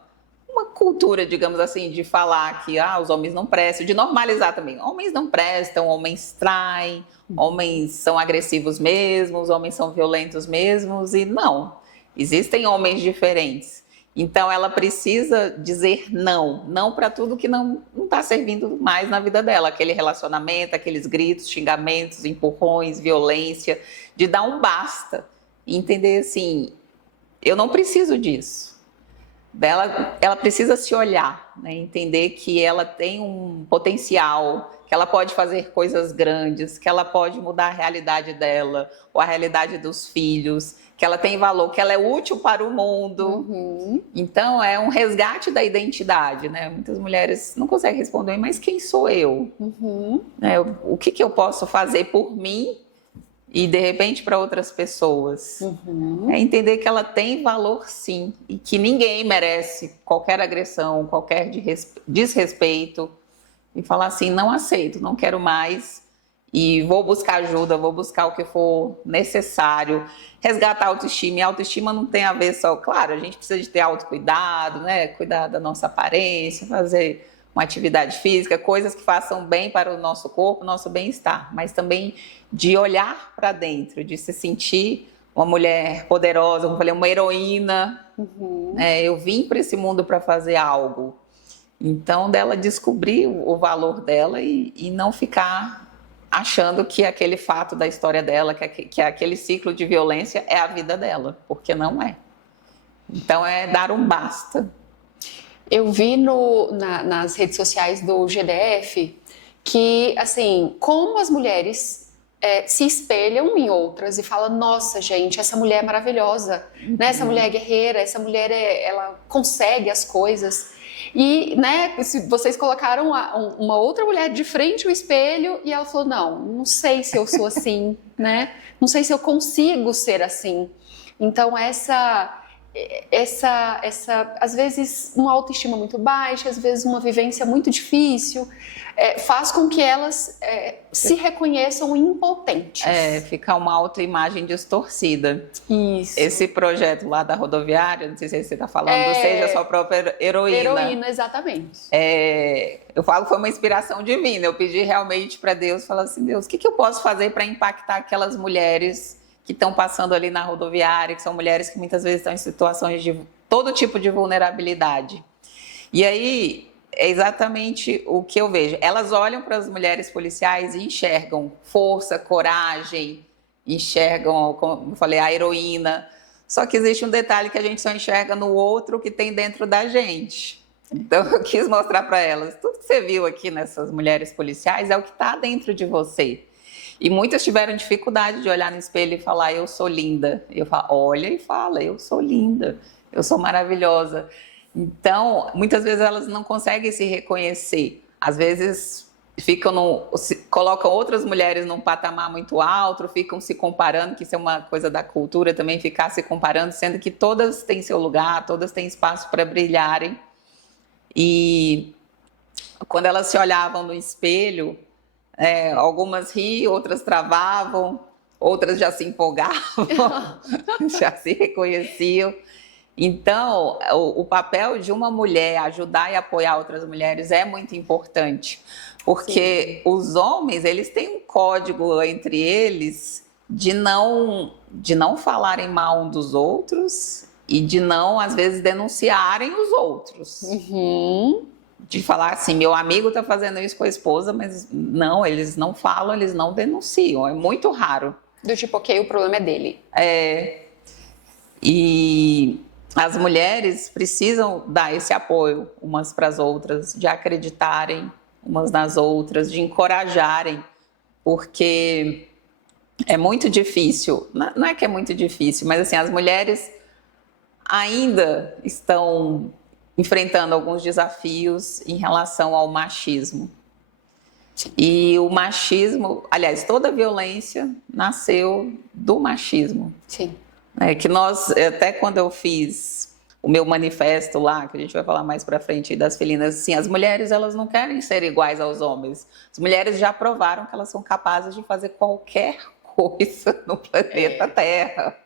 cultura, digamos assim, de falar que os homens não prestam, de normalizar também. Homens não prestam, homens traem, homens são agressivos mesmos, homens são violentos mesmos. E não, existem homens diferentes. Então, ela precisa dizer não para tudo que não está servindo mais na vida dela. Aquele relacionamento, aqueles gritos, xingamentos, empurrões, violência, de dar um basta. E entender assim, eu não preciso disso. Ela precisa se olhar, né? Entender que ela tem um potencial, que ela pode fazer coisas grandes, que ela pode mudar a realidade dela, ou a realidade dos filhos, que ela tem valor, que ela é útil para o mundo. Então, é um resgate da identidade, né? Muitas mulheres não conseguem responder, mas quem sou eu? O que eu posso fazer por mim e, de repente, para outras pessoas? É entender que ela tem valor, sim, e que ninguém merece qualquer agressão, qualquer desrespeito, e falar assim, não aceito, não quero mais, e vou buscar ajuda, vou buscar o que for necessário, resgatar a autoestima. E a autoestima não tem a ver só... Claro, a gente precisa de ter autocuidado, né? Cuidar da nossa aparência, fazer uma atividade física, coisas que façam bem para o nosso corpo, nosso bem-estar, mas também de olhar para dentro, de se sentir uma mulher poderosa, como eu falei, uma heroína. Eu vim para esse mundo para fazer algo. Então, dela descobrir o valor dela e não ficar achando que aquele fato da história dela, que aquele ciclo de violência é a vida dela, porque não é. Então, é dar um basta. Eu vi nas redes sociais do GDF que, assim, como as mulheres se espelham em outras e falam, nossa, gente, essa mulher é maravilhosa, né? Essa mulher é guerreira, essa mulher, ela consegue as coisas. E, né, vocês colocaram uma outra mulher de frente ao espelho e ela falou, não sei se eu sou assim, né? Não sei se eu consigo ser assim. Então, essa às vezes, uma autoestima muito baixa, às vezes uma vivência muito difícil, faz com que elas se reconheçam impotentes. Fica uma autoimagem distorcida. Isso. Esse projeto lá da rodoviária, não sei se você está falando, seja a sua própria heroína. Heroína, exatamente. Eu falo que foi uma inspiração divina. Eu pedi realmente para Deus, falar assim, Deus, o que eu posso fazer para impactar aquelas mulheres que estão passando ali na rodoviária, que são mulheres que muitas vezes estão em situações de todo tipo de vulnerabilidade. E aí, é exatamente o que eu vejo. Elas olham para as mulheres policiais e enxergam força, coragem, enxergam, como eu falei, a heroína. Só que existe um detalhe que a gente só enxerga no outro que tem dentro da gente. Então eu quis mostrar para elas, tudo que você viu aqui nessas mulheres policiais é o que está dentro de você. E muitas tiveram dificuldade de olhar no espelho e falar, eu sou linda. Eu falo, olha e fala, eu sou linda, eu sou maravilhosa. Então, muitas vezes elas não conseguem se reconhecer. Às vezes colocam outras mulheres num patamar muito alto, ficam se comparando, que isso é uma coisa da cultura também, ficar se comparando, sendo que todas têm seu lugar, todas têm espaço para brilharem. E quando elas se olhavam no espelho, algumas riam, outras travavam, outras já se empolgavam, já se reconheciam. Então, o papel de uma mulher ajudar e apoiar outras mulheres é muito importante, porque Sim. Os homens, eles têm um código entre eles de não falarem mal um dos outros e de não, às vezes, denunciarem os outros. Uhum. De falar assim, meu amigo está fazendo isso com a esposa, mas não, eles não falam, eles não denunciam, é muito raro. Do tipo, ok, o problema é dele. E as mulheres precisam dar esse apoio umas para as outras, de acreditarem umas nas outras, de encorajarem, porque é muito difícil, não é que é muito difícil, mas assim, as mulheres ainda estão enfrentando alguns desafios em relação ao machismo. E o machismo, aliás, toda a violência nasceu do machismo. Sim. Que nós, até quando eu fiz o meu manifesto lá, que a gente vai falar mais para frente das felinas, assim, as mulheres, elas não querem ser iguais aos homens. As mulheres já provaram que elas são capazes de fazer qualquer coisa no planeta Terra.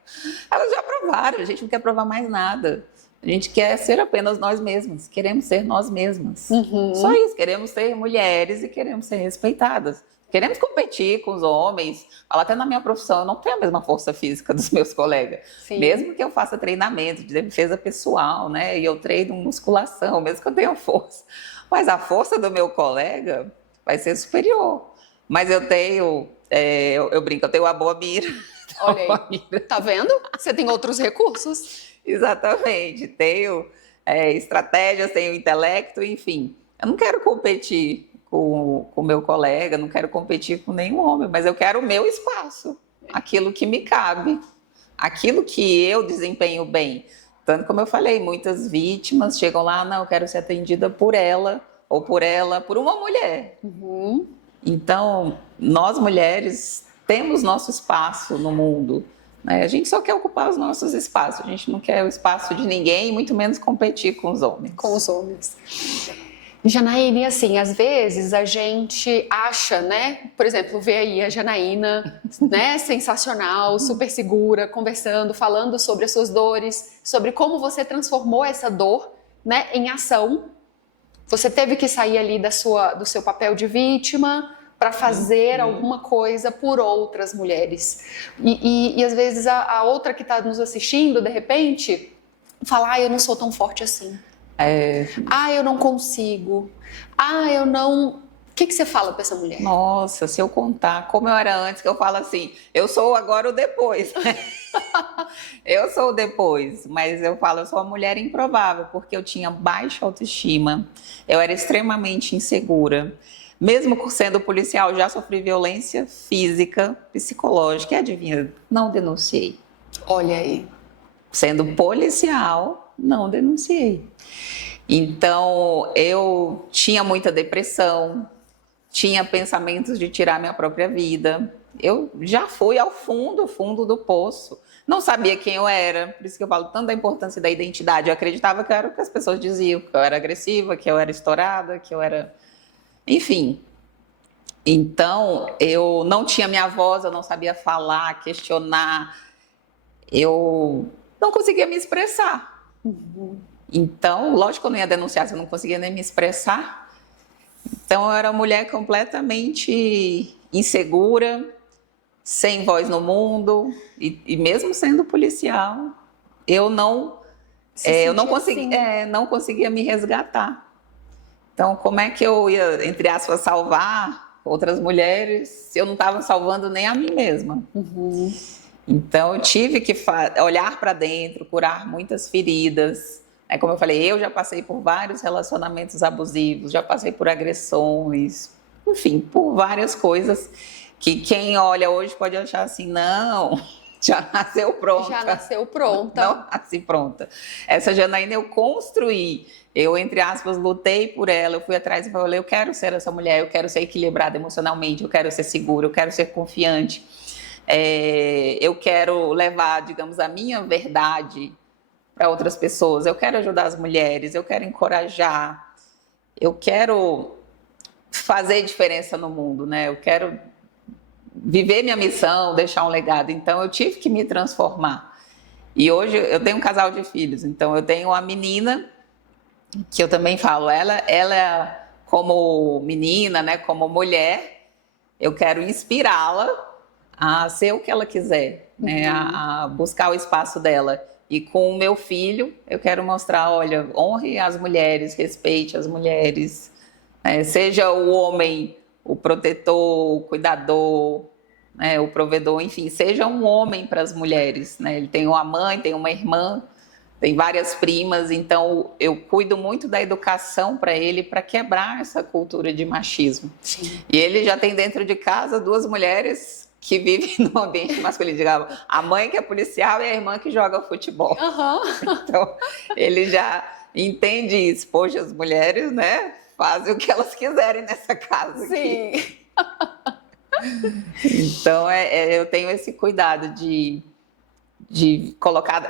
Elas já provaram, a gente não quer provar mais nada. A gente quer ser apenas nós mesmas, queremos ser nós mesmas. Uhum. Só isso, queremos ser mulheres e queremos ser respeitadas. Queremos competir com os homens. Falo, até na minha profissão, eu não tenho a mesma força física dos meus colegas. Sim. Mesmo que eu faça treinamento de defesa pessoal, né? E eu treino musculação, mesmo que eu tenha força. Mas a força do meu colega vai ser superior. Mas eu tenho, eu brinco, eu tenho a boa mira. Olha aí, tá vendo? Você tem outros recursos. Exatamente, tenho estratégias, tenho intelecto, enfim. Eu não quero competir com o meu colega, não quero competir com nenhum homem, mas eu quero o meu espaço, aquilo que me cabe, aquilo que eu desempenho bem. Tanto como eu falei, muitas vítimas chegam lá, não, eu quero ser atendida por ela, ou por uma mulher. Uhum. Então, nós mulheres temos nosso espaço no mundo. A gente só quer ocupar os nossos espaços, a gente não quer o espaço de ninguém, muito menos competir com os homens. Com os homens. Janaína, assim, às vezes a gente acha, né? Por exemplo, vê aí a Janaína, né? Sensacional, super segura, conversando, falando sobre as suas dores, sobre como você transformou essa dor, né, em ação. Você teve que sair ali do seu papel de vítima para fazer alguma coisa por outras mulheres. E às vezes a outra que está nos assistindo, de repente, fala, eu não sou tão forte assim. Eu não consigo. Eu não... O que você fala para essa mulher? Nossa, se eu contar como eu era antes, que eu falo assim, eu sou agora o depois. Eu sou o depois, mas eu falo, eu sou uma mulher improvável, porque eu tinha baixa autoestima, eu era extremamente insegura. Mesmo sendo policial, já sofri violência física, psicológica, e adivinha, não denunciei. Olha aí. Sendo policial, não denunciei. Então, eu tinha muita depressão, tinha pensamentos de tirar minha própria vida. Eu já fui ao fundo do poço. Não sabia quem eu era, por isso que eu falo tanto da importância da identidade. Eu acreditava que eu era o que as pessoas diziam, que eu era agressiva, que eu era estourada, que eu era... Enfim. Então, eu não tinha minha voz, eu não sabia falar, questionar. Eu não conseguia me expressar. Então, lógico que eu não ia denunciar se eu não conseguia nem me expressar. Então, eu era uma mulher completamente insegura, sem voz no mundo, e mesmo sendo policial, eu não conseguia me resgatar. Então, como é que eu ia, entre aspas, salvar outras mulheres se eu não estava salvando nem a mim mesma? Uhum. Então, eu tive que olhar para dentro, curar muitas feridas. Como eu falei, eu já passei por vários relacionamentos abusivos, já passei por agressões, enfim, por várias coisas que quem olha hoje pode achar assim, não, já nasceu pronta. Já nasceu pronta. Não nasci pronta. Essa Janaína eu construí. Eu, entre aspas, lutei por ela, eu fui atrás e falei, eu quero ser essa mulher, eu quero ser equilibrada emocionalmente, eu quero ser segura, eu quero ser confiante. Eu quero levar, digamos, a minha verdade para outras pessoas, eu quero ajudar as mulheres, eu quero encorajar, eu quero fazer diferença no mundo, né? Eu quero viver minha missão, deixar um legado. Então, eu tive que me transformar. E hoje eu tenho um casal de filhos, então eu tenho uma menina que eu também falo, ela como menina, né, como mulher, eu quero inspirá-la a ser o que ela quiser, né, a buscar o espaço dela. E com o meu filho, eu quero mostrar, olha, honre as mulheres, respeite as mulheres, seja o homem o protetor, o cuidador, né, o provedor, enfim, seja um homem para as mulheres, né? Ele tem uma mãe, tem uma irmã, tem várias primas, então eu cuido muito da educação para ele, para quebrar essa cultura de machismo. Sim. E ele já tem dentro de casa 2 mulheres que vivem no ambiente masculino, digamos, a mãe que é policial e a irmã que joga futebol. Uhum. Então, ele já entende isso. Poxa, as mulheres, né, fazem o que elas quiserem nessa casa. Sim. Aqui. Então, eu tenho esse cuidado de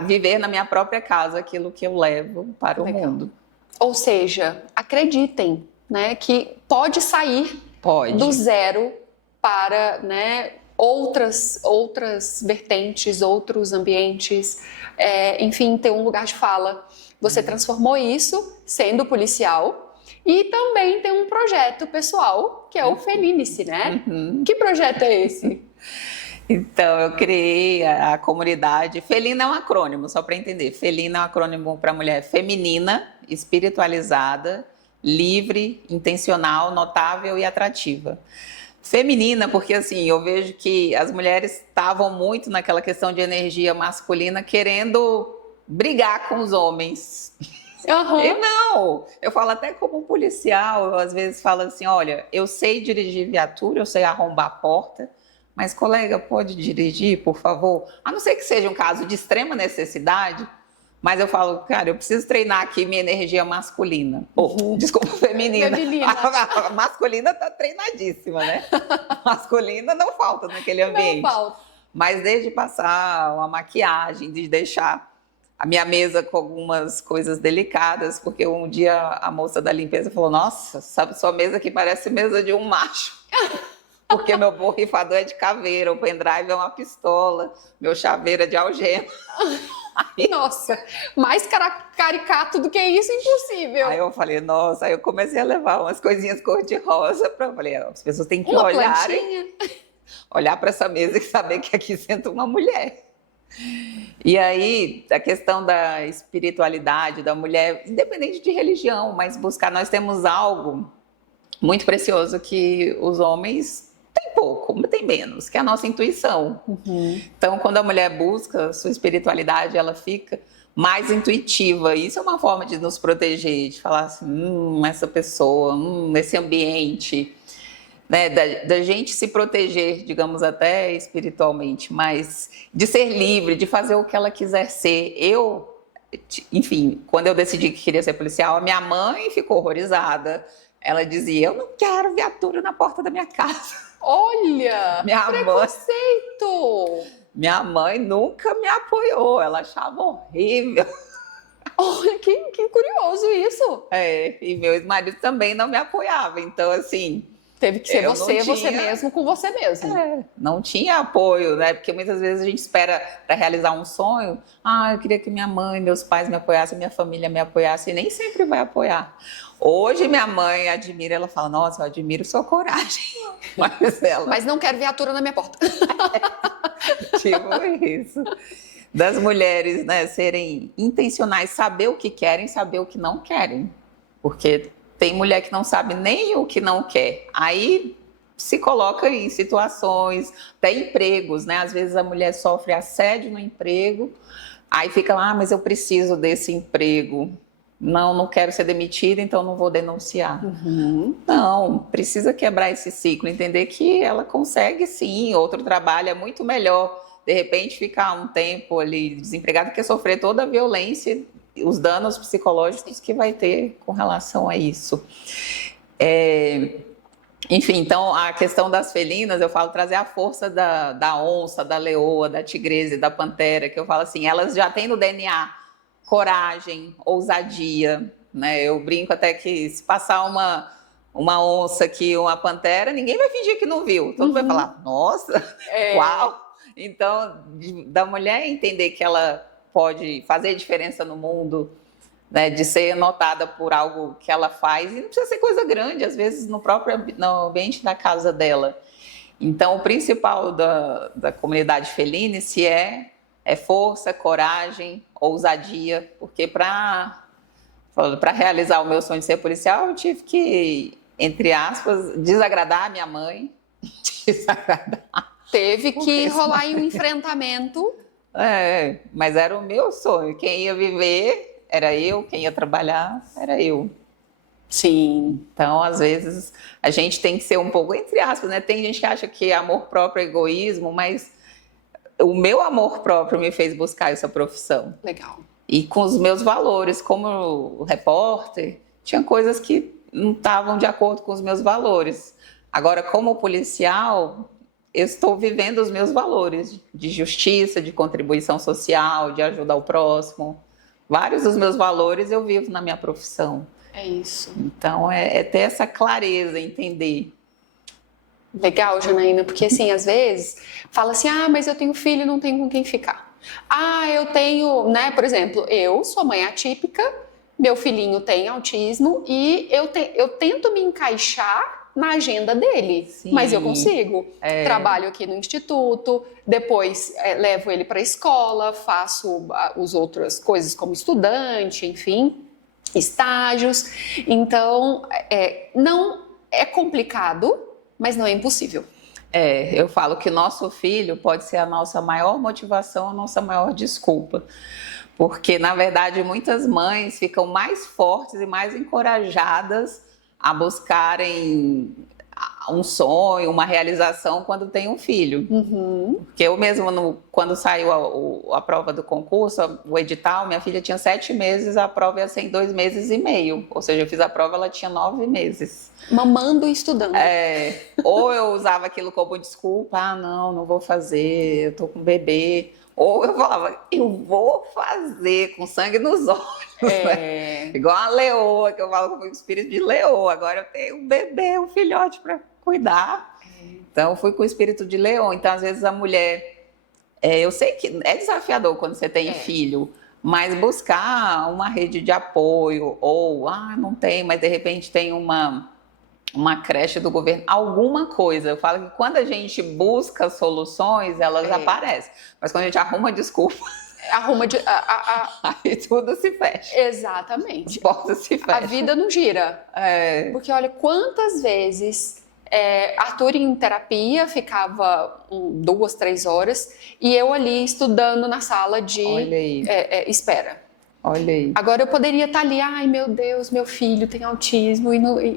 viver na minha própria casa aquilo que eu levo para Legal. o mundo. Ou seja, acreditem, né, que pode sair do zero para, né, outras vertentes, outros ambientes, enfim, ter um lugar de fala. Você transformou isso sendo policial e também tem um projeto pessoal que é o Felinice, né? Uhum. Que projeto é esse? Então, eu criei a comunidade. Felina é um acrônimo, só para entender. Felina é um acrônimo para mulher feminina, espiritualizada, livre, intencional, notável e atrativa. Feminina, porque assim, eu vejo que as mulheres estavam muito naquela questão de energia masculina, querendo brigar com os homens. Uhum. E não, eu falo até como policial, eu às vezes falo assim, olha, eu sei dirigir viatura, eu sei arrombar a porta, mas colega, pode dirigir, por favor? A não ser que seja um caso de extrema necessidade, mas eu falo, cara, eu preciso treinar aqui minha energia masculina. Desculpa, feminina. A masculina tá treinadíssima, né? Masculina não falta naquele ambiente. Não falta. Mas desde passar uma maquiagem, de deixar a minha mesa com algumas coisas delicadas, porque um dia a moça da limpeza falou, nossa, sabe, sua mesa aqui parece mesa de um macho. Porque meu borrifador é de caveira, o pendrive é uma pistola, meu chaveiro é de algema. Nossa, mais caricato do que isso, impossível. Aí eu falei, nossa, aí eu comecei a levar umas coisinhas cor-de-rosa para falei, as pessoas têm que olhar para essa mesa e saber que aqui senta uma mulher. E aí, a questão da espiritualidade da mulher, independente de religião, mas buscar, nós temos algo muito precioso que os homens têm pouco, têm menos, que é a nossa intuição. Então, quando a mulher busca sua espiritualidade, ela fica mais intuitiva. Isso é uma forma de nos proteger, de falar assim, essa pessoa, esse ambiente, né, da gente se proteger, digamos, até espiritualmente, mas de ser livre, de fazer o que ela quiser ser. Enfim, quando eu decidi que queria ser policial, a minha mãe ficou horrorizada. Ela dizia, eu não quero viatura na porta da minha casa. Olha, preconceito! Minha mãe nunca me apoiou, ela achava horrível. Olha, que curioso isso. E meu ex-marido também não me apoiava, então assim... Teve que ser você mesmo com você mesmo. Não tinha apoio, né? Porque muitas vezes a gente espera para realizar um sonho. Eu queria que minha mãe, meus pais me apoiassem, minha família me apoiasse, e nem sempre vai apoiar. Hoje minha mãe admira, ela fala, nossa, eu admiro sua coragem. Mas não quero viatura na minha porta. Tipo isso. Das mulheres, né, serem intencionais, saber o que querem, saber o que não querem. Porque tem mulher que não sabe nem o que não quer. Aí se coloca em situações, até empregos, né? Às vezes a mulher sofre assédio no emprego, aí fica lá, mas eu preciso desse emprego. Não quero ser demitida, então não vou denunciar. Não, precisa quebrar esse ciclo, entender que ela consegue sim, outro trabalho é muito melhor. De repente ficar um tempo ali desempregado que sofrer toda a violência, os danos psicológicos que vai ter com relação a isso. Enfim, então a questão das felinas, eu falo trazer a força da onça, da leoa, da tigresa e da pantera, que eu falo assim, elas já têm no DNA coragem, ousadia, né? Eu brinco até que se passar uma onça aqui, uma pantera, ninguém vai fingir que não viu. Todo mundo vai falar, nossa, uau! Então, da mulher entender que ela pode fazer diferença no mundo, né, de ser notada por algo que ela faz, e não precisa ser coisa grande, às vezes no ambiente da casa dela. Então, o principal da comunidade Felinice é força, coragem, ousadia, porque para realizar o meu sonho de ser policial, eu tive que, entre aspas, desagradar a minha mãe. Teve que rolar em um enfrentamento. Mas era o meu sonho. Quem ia viver era eu, quem ia trabalhar era eu. Sim. Então, às vezes, a gente tem que ser um pouco, entre aspas, né? Tem gente que acha que amor próprio é egoísmo, mas o meu amor próprio me fez buscar essa profissão. Legal. E com os meus valores, como repórter, tinha coisas que não estavam de acordo com os meus valores. Agora, como policial, eu estou vivendo os meus valores de justiça, de contribuição social, de ajudar o próximo. Vários dos meus valores eu vivo na minha profissão. É isso. Então, é ter essa clareza, entender. Legal, Janaína, porque assim, às vezes, fala assim, mas eu tenho filho e não tenho com quem ficar. Eu tenho, né, por exemplo, eu sou mãe atípica, meu filhinho tem autismo e eu tento me encaixar na agenda dele, sim, mas eu consigo. Trabalho aqui no instituto, depois levo ele para a escola, faço as outras coisas como estudante, enfim, estágios. Então, não é complicado, mas não é impossível. Eu falo que nosso filho pode ser a nossa maior motivação, a nossa maior desculpa. Porque, na verdade, muitas mães ficam mais fortes e mais encorajadas a buscarem um sonho, uma realização quando tem um filho. Porque eu mesmo, quando saiu a prova do concurso, o edital, minha filha tinha 7 meses, a prova ia ser em 2 meses e meio. Ou seja, eu fiz a prova, ela tinha 9 meses. Mamando e estudando. Ou eu usava aquilo como desculpa, não vou fazer, eu tô com bebê. Ou eu falava, eu vou fazer com sangue nos olhos. Né? Igual a leoa, que eu falo com o espírito de leoa. Agora eu tenho um bebê, um filhote para cuidar. Então eu fui com o espírito de leoa. Então às vezes a mulher... eu sei que é desafiador quando você tem filho, mas buscar uma rede de apoio, ou não tem, mas de repente tem uma creche do governo, alguma coisa. Eu falo que quando a gente busca soluções, elas aparecem. Mas quando a gente arruma desculpa, aí tudo se fecha. Exatamente. A porta se fecha. A vida não gira. Porque olha, quantas vezes Arthur em terapia ficava 2, 3 horas e eu ali estudando na sala de espera. Olha aí. Agora eu poderia estar ali, meu Deus, meu filho tem autismo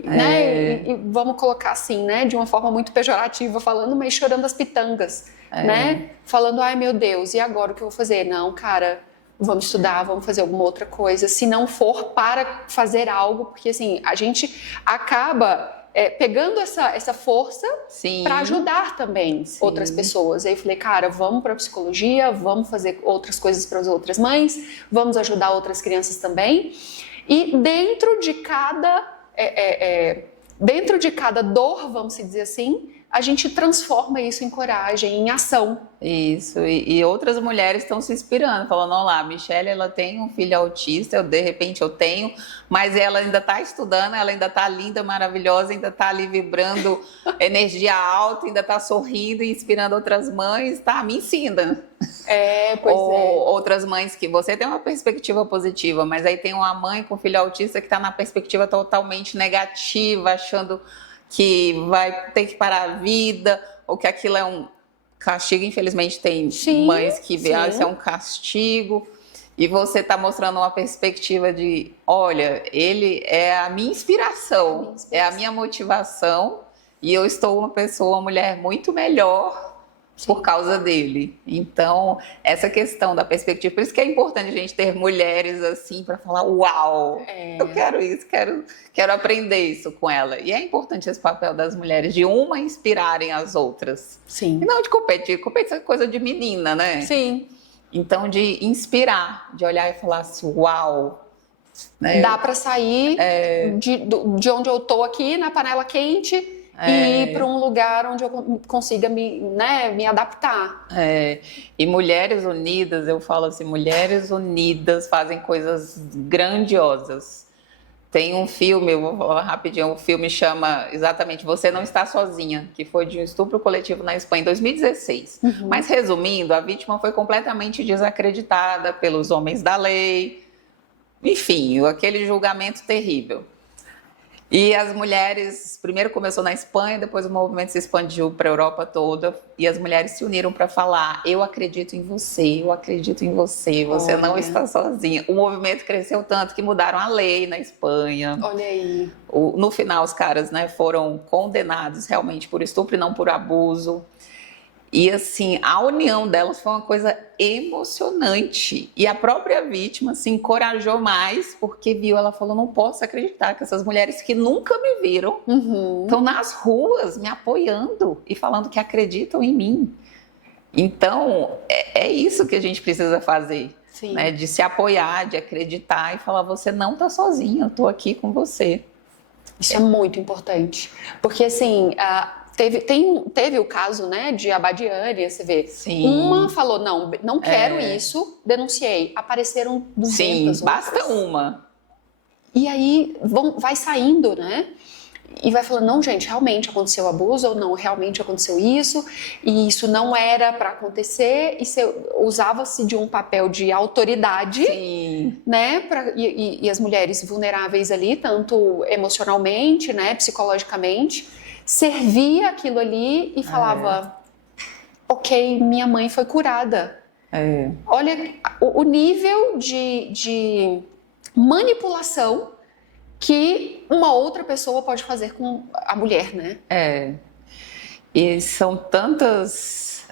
né? E vamos colocar assim, né, de uma forma muito pejorativa falando, mas chorando as pitangas, né? Falando, meu Deus, e agora o que eu vou fazer? Não, cara, vamos estudar, vamos fazer alguma outra coisa. Se não for, para fazer algo, porque assim, a gente acaba pegando essa força para ajudar também outras pessoas. Aí eu falei, cara, vamos para psicologia, vamos fazer outras coisas para as outras mães, vamos ajudar outras crianças também. E dentro de cada dor, vamos dizer assim, a gente transforma isso em coragem, em ação. Isso, e outras mulheres estão se inspirando, falando, olha lá, a Michelle, ela tem um filho autista, de repente eu tenho, mas ela ainda está estudando, ela ainda está linda, maravilhosa, ainda está ali vibrando energia alta, ainda está sorrindo e inspirando outras mães, me ensina. Pois Ou é. outras mães que você tem uma perspectiva positiva, mas aí tem uma mãe com filho autista que está na perspectiva totalmente negativa, achando que vai ter que parar a vida, ou que aquilo é um castigo. Infelizmente tem Sim, mães que veem, sim. isso é um castigo. E você está mostrando uma perspectiva de, olha, ele é a minha inspiração, é a minha motivação, e eu estou uma mulher muito melhor por causa dele. Então, essa questão da perspectiva, por isso que é importante a gente ter mulheres assim para falar, uau, eu quero isso, quero aprender isso com ela. E é importante esse papel das mulheres, de uma inspirarem as outras. Sim. E não de competir é coisa de menina, né? Sim. Então, de inspirar, de olhar e falar assim, uau. Né? Dá para sair de onde eu tô aqui, na panela quente, e ir para um lugar onde eu consiga me adaptar. E mulheres unidas, eu falo assim, mulheres unidas fazem coisas grandiosas. Tem um filme, eu vou falar rapidinho, o filme chama exatamente Você Não Está Sozinha, que foi de um estupro coletivo na Espanha em 2016. Mas resumindo, a vítima foi completamente desacreditada pelos homens da lei, enfim, aquele julgamento terrível. E as mulheres, primeiro começou na Espanha, depois o movimento se expandiu para a Europa toda, e as mulheres se uniram para falar, eu acredito em você, você não está sozinha. O movimento cresceu tanto que mudaram a lei na Espanha. Olha aí. No final, os caras, né, foram condenados realmente por estupro e não por abuso. E assim, a união delas foi uma coisa emocionante. E a própria vítima se encorajou mais, porque viu, ela falou, não posso acreditar que essas mulheres que nunca me viram estão nas ruas me apoiando e falando que acreditam em mim. Então, é isso que a gente precisa fazer. Né? De se apoiar, de acreditar e falar, você não está sozinha, eu estou aqui com você. Isso é muito importante. Porque assim... Teve o caso, né, de Abadiânia, você vê. Sim. Uma falou, não quero isso, denunciei. Apareceram 200 Sim, outras. basta uma. E aí vai saindo, né? E vai falando, não, gente, realmente aconteceu abuso, ou não, realmente aconteceu isso, e isso não era para acontecer, e usava-se de um papel de autoridade, Sim. né? E as mulheres vulneráveis ali, tanto emocionalmente, né, psicologicamente, servia aquilo ali e falava, ok, minha mãe foi curada. Olha o nível de manipulação que uma outra pessoa pode fazer com a mulher, né? E são tantos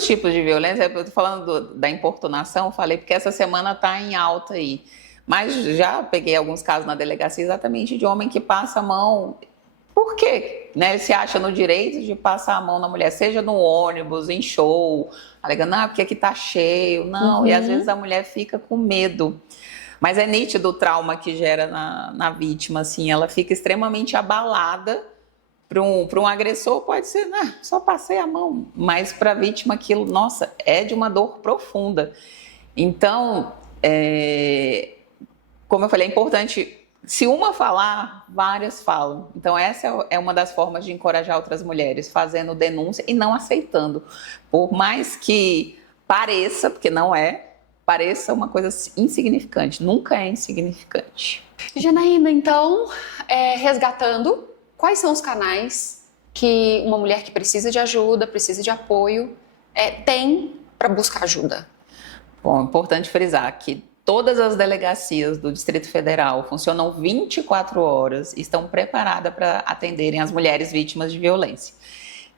tipos de violência. Eu tô falando da importunação, falei porque essa semana tá em alta aí. Mas já peguei alguns casos na delegacia exatamente de homem que passa a mão. Por quê? Né? Ele se acha no direito de passar a mão na mulher, seja no ônibus, em show, alegando, porque aqui tá cheio. Não, e às vezes a mulher fica com medo. Mas é nítido o trauma que gera na vítima, assim, ela fica extremamente abalada. Para um agressor pode ser, só passei a mão, mas para a vítima aquilo, nossa, é de uma dor profunda. Então, como eu falei, é importante, se uma falar, várias falam. Então essa é uma das formas de encorajar outras mulheres, fazendo denúncia e não aceitando. Por mais que pareça, porque não é, pareça uma coisa insignificante, nunca é insignificante. Janaína, então, resgatando, quais são os canais que uma mulher que precisa de ajuda, precisa de apoio, tem para buscar ajuda? Bom, é importante frisar que todas as delegacias do Distrito Federal funcionam 24 horas e estão preparadas para atenderem as mulheres vítimas de violência.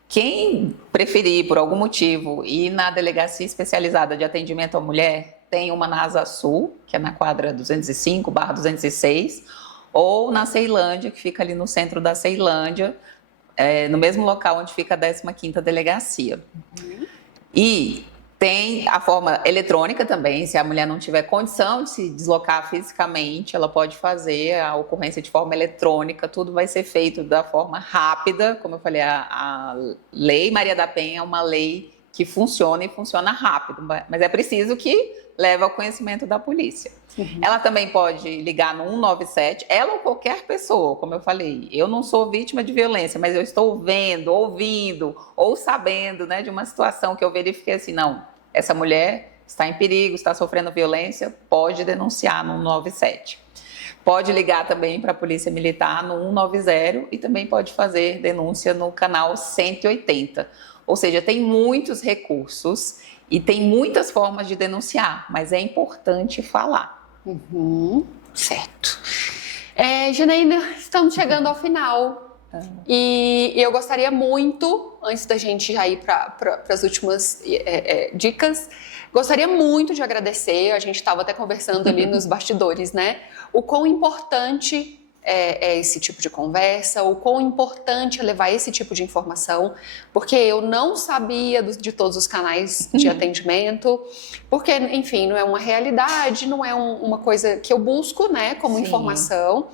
Quem preferir, por algum motivo, ir na delegacia especializada de atendimento à mulher, tem uma na Asa Sul, que é na quadra 205/206, ou na Ceilândia, que fica ali no centro da Ceilândia, no mesmo local onde fica a 15ª delegacia. E tem a forma eletrônica também, se a mulher não tiver condição de se deslocar fisicamente, ela pode fazer a ocorrência de forma eletrônica, tudo vai ser feito da forma rápida. Como eu falei, a Lei Maria da Penha é uma lei que funciona e funciona rápido, mas é preciso que leve ao conhecimento da polícia. Ela também pode ligar no 197, ela ou qualquer pessoa, como eu falei. Eu não sou vítima de violência, mas eu estou vendo, ouvindo ou sabendo, né, de uma situação que eu verifiquei assim, não, essa mulher está em perigo, está sofrendo violência, pode denunciar no 197. Pode ligar também para a Polícia Militar no 190 e também pode fazer denúncia no canal 180. Ou seja, tem muitos recursos e tem muitas formas de denunciar, mas é importante falar. Certo. Janaína, estamos chegando ao final. E eu gostaria muito, antes da gente já ir para as últimas dicas, gostaria muito de agradecer, a gente estava até conversando ali nos bastidores, né? O quão importante é esse tipo de conversa, o quão importante é levar esse tipo de informação, porque eu não sabia de todos os canais de atendimento, porque, enfim, não é uma realidade, não é uma coisa que eu busco, né, como informação.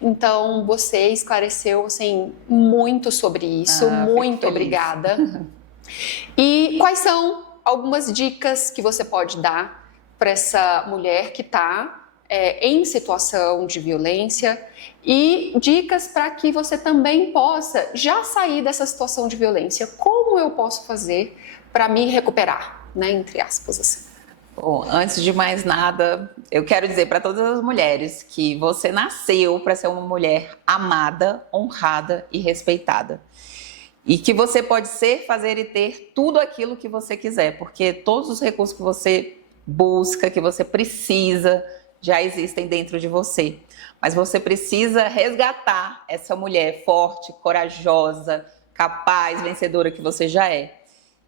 Então, você esclareceu, assim, muito sobre isso, muito obrigada. E quais são algumas dicas que você pode dar para essa mulher que está em situação de violência e dicas para que você também possa já sair dessa situação de violência? Como eu posso fazer para me recuperar, né, entre aspas, assim? Bom, antes de mais nada, eu quero dizer para todas as mulheres que você nasceu para ser uma mulher amada, honrada e respeitada. E que você pode ser, fazer e ter tudo aquilo que você quiser, porque todos os recursos que você busca, que você precisa, já existem dentro de você. Mas você precisa resgatar essa mulher forte, corajosa, capaz, vencedora que você já é.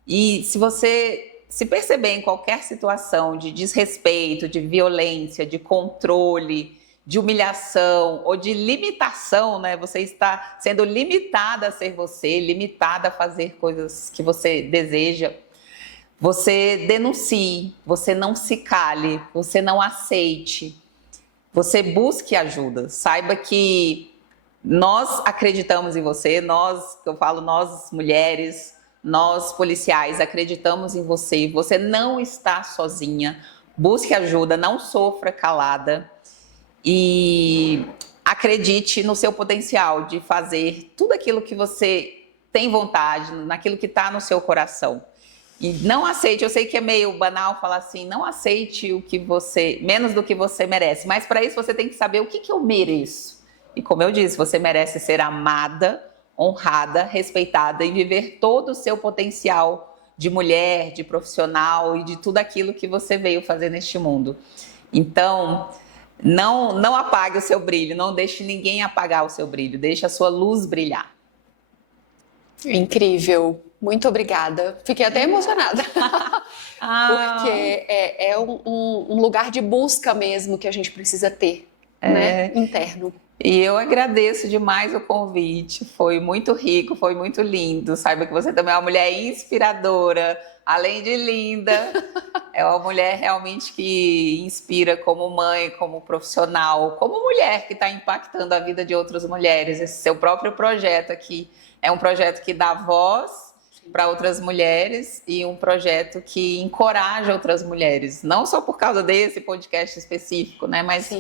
E se você se perceber em qualquer situação de desrespeito, de violência, de controle, de humilhação ou de limitação, né? Você está sendo limitada a ser você, limitada a fazer coisas que você deseja. Você denuncie, você não se cale, você não aceite, você busque ajuda. Saiba que nós acreditamos em você, nós mulheres, nós policiais acreditamos em você. Você não está sozinha, busque ajuda, não sofra calada e acredite no seu potencial de fazer tudo aquilo que você tem vontade, naquilo que está no seu coração. E não aceite, eu sei que é meio banal falar assim, não aceite menos do que você merece, mas para isso você tem que saber o que eu mereço. E como eu disse, você merece ser amada, honrada, respeitada e viver todo o seu potencial de mulher, de profissional e de tudo aquilo que você veio fazer neste mundo. Então, não apague o seu brilho, não deixe ninguém apagar o seu brilho, deixe a sua luz brilhar. Incrível. Muito obrigada. Fiquei até emocionada. Porque é um lugar de busca mesmo que a gente precisa ter, né? Interno. E eu agradeço demais o convite. Foi muito rico, foi muito lindo. Saiba que você também é uma mulher inspiradora, além de linda. É uma mulher realmente que inspira como mãe, como profissional, como mulher que está impactando a vida de outras mulheres. Esse seu próprio projeto aqui é um projeto que dá voz para outras mulheres e um projeto que encoraja outras mulheres, não só por causa desse podcast específico, né, mas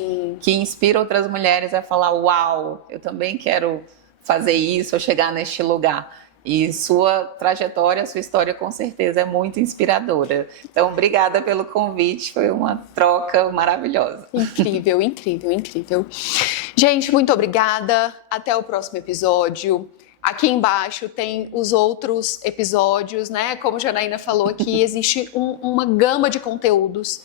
que inspira outras mulheres a falar, uau, eu também quero fazer isso ou chegar neste lugar. E sua trajetória, sua história com certeza é muito inspiradora. Então, obrigada pelo convite, foi uma troca maravilhosa. Incrível, incrível, incrível. Gente, muito obrigada, até o próximo episódio. Aqui embaixo tem os outros episódios, né? Como a Janaína falou aqui, existe uma gama de conteúdos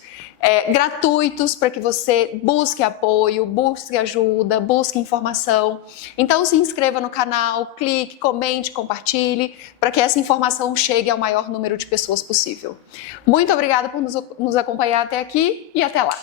gratuitos para que você busque apoio, busque ajuda, busque informação. Então se inscreva no canal, clique, comente, compartilhe, para que essa informação chegue ao maior número de pessoas possível. Muito obrigada por nos acompanhar até aqui e até lá!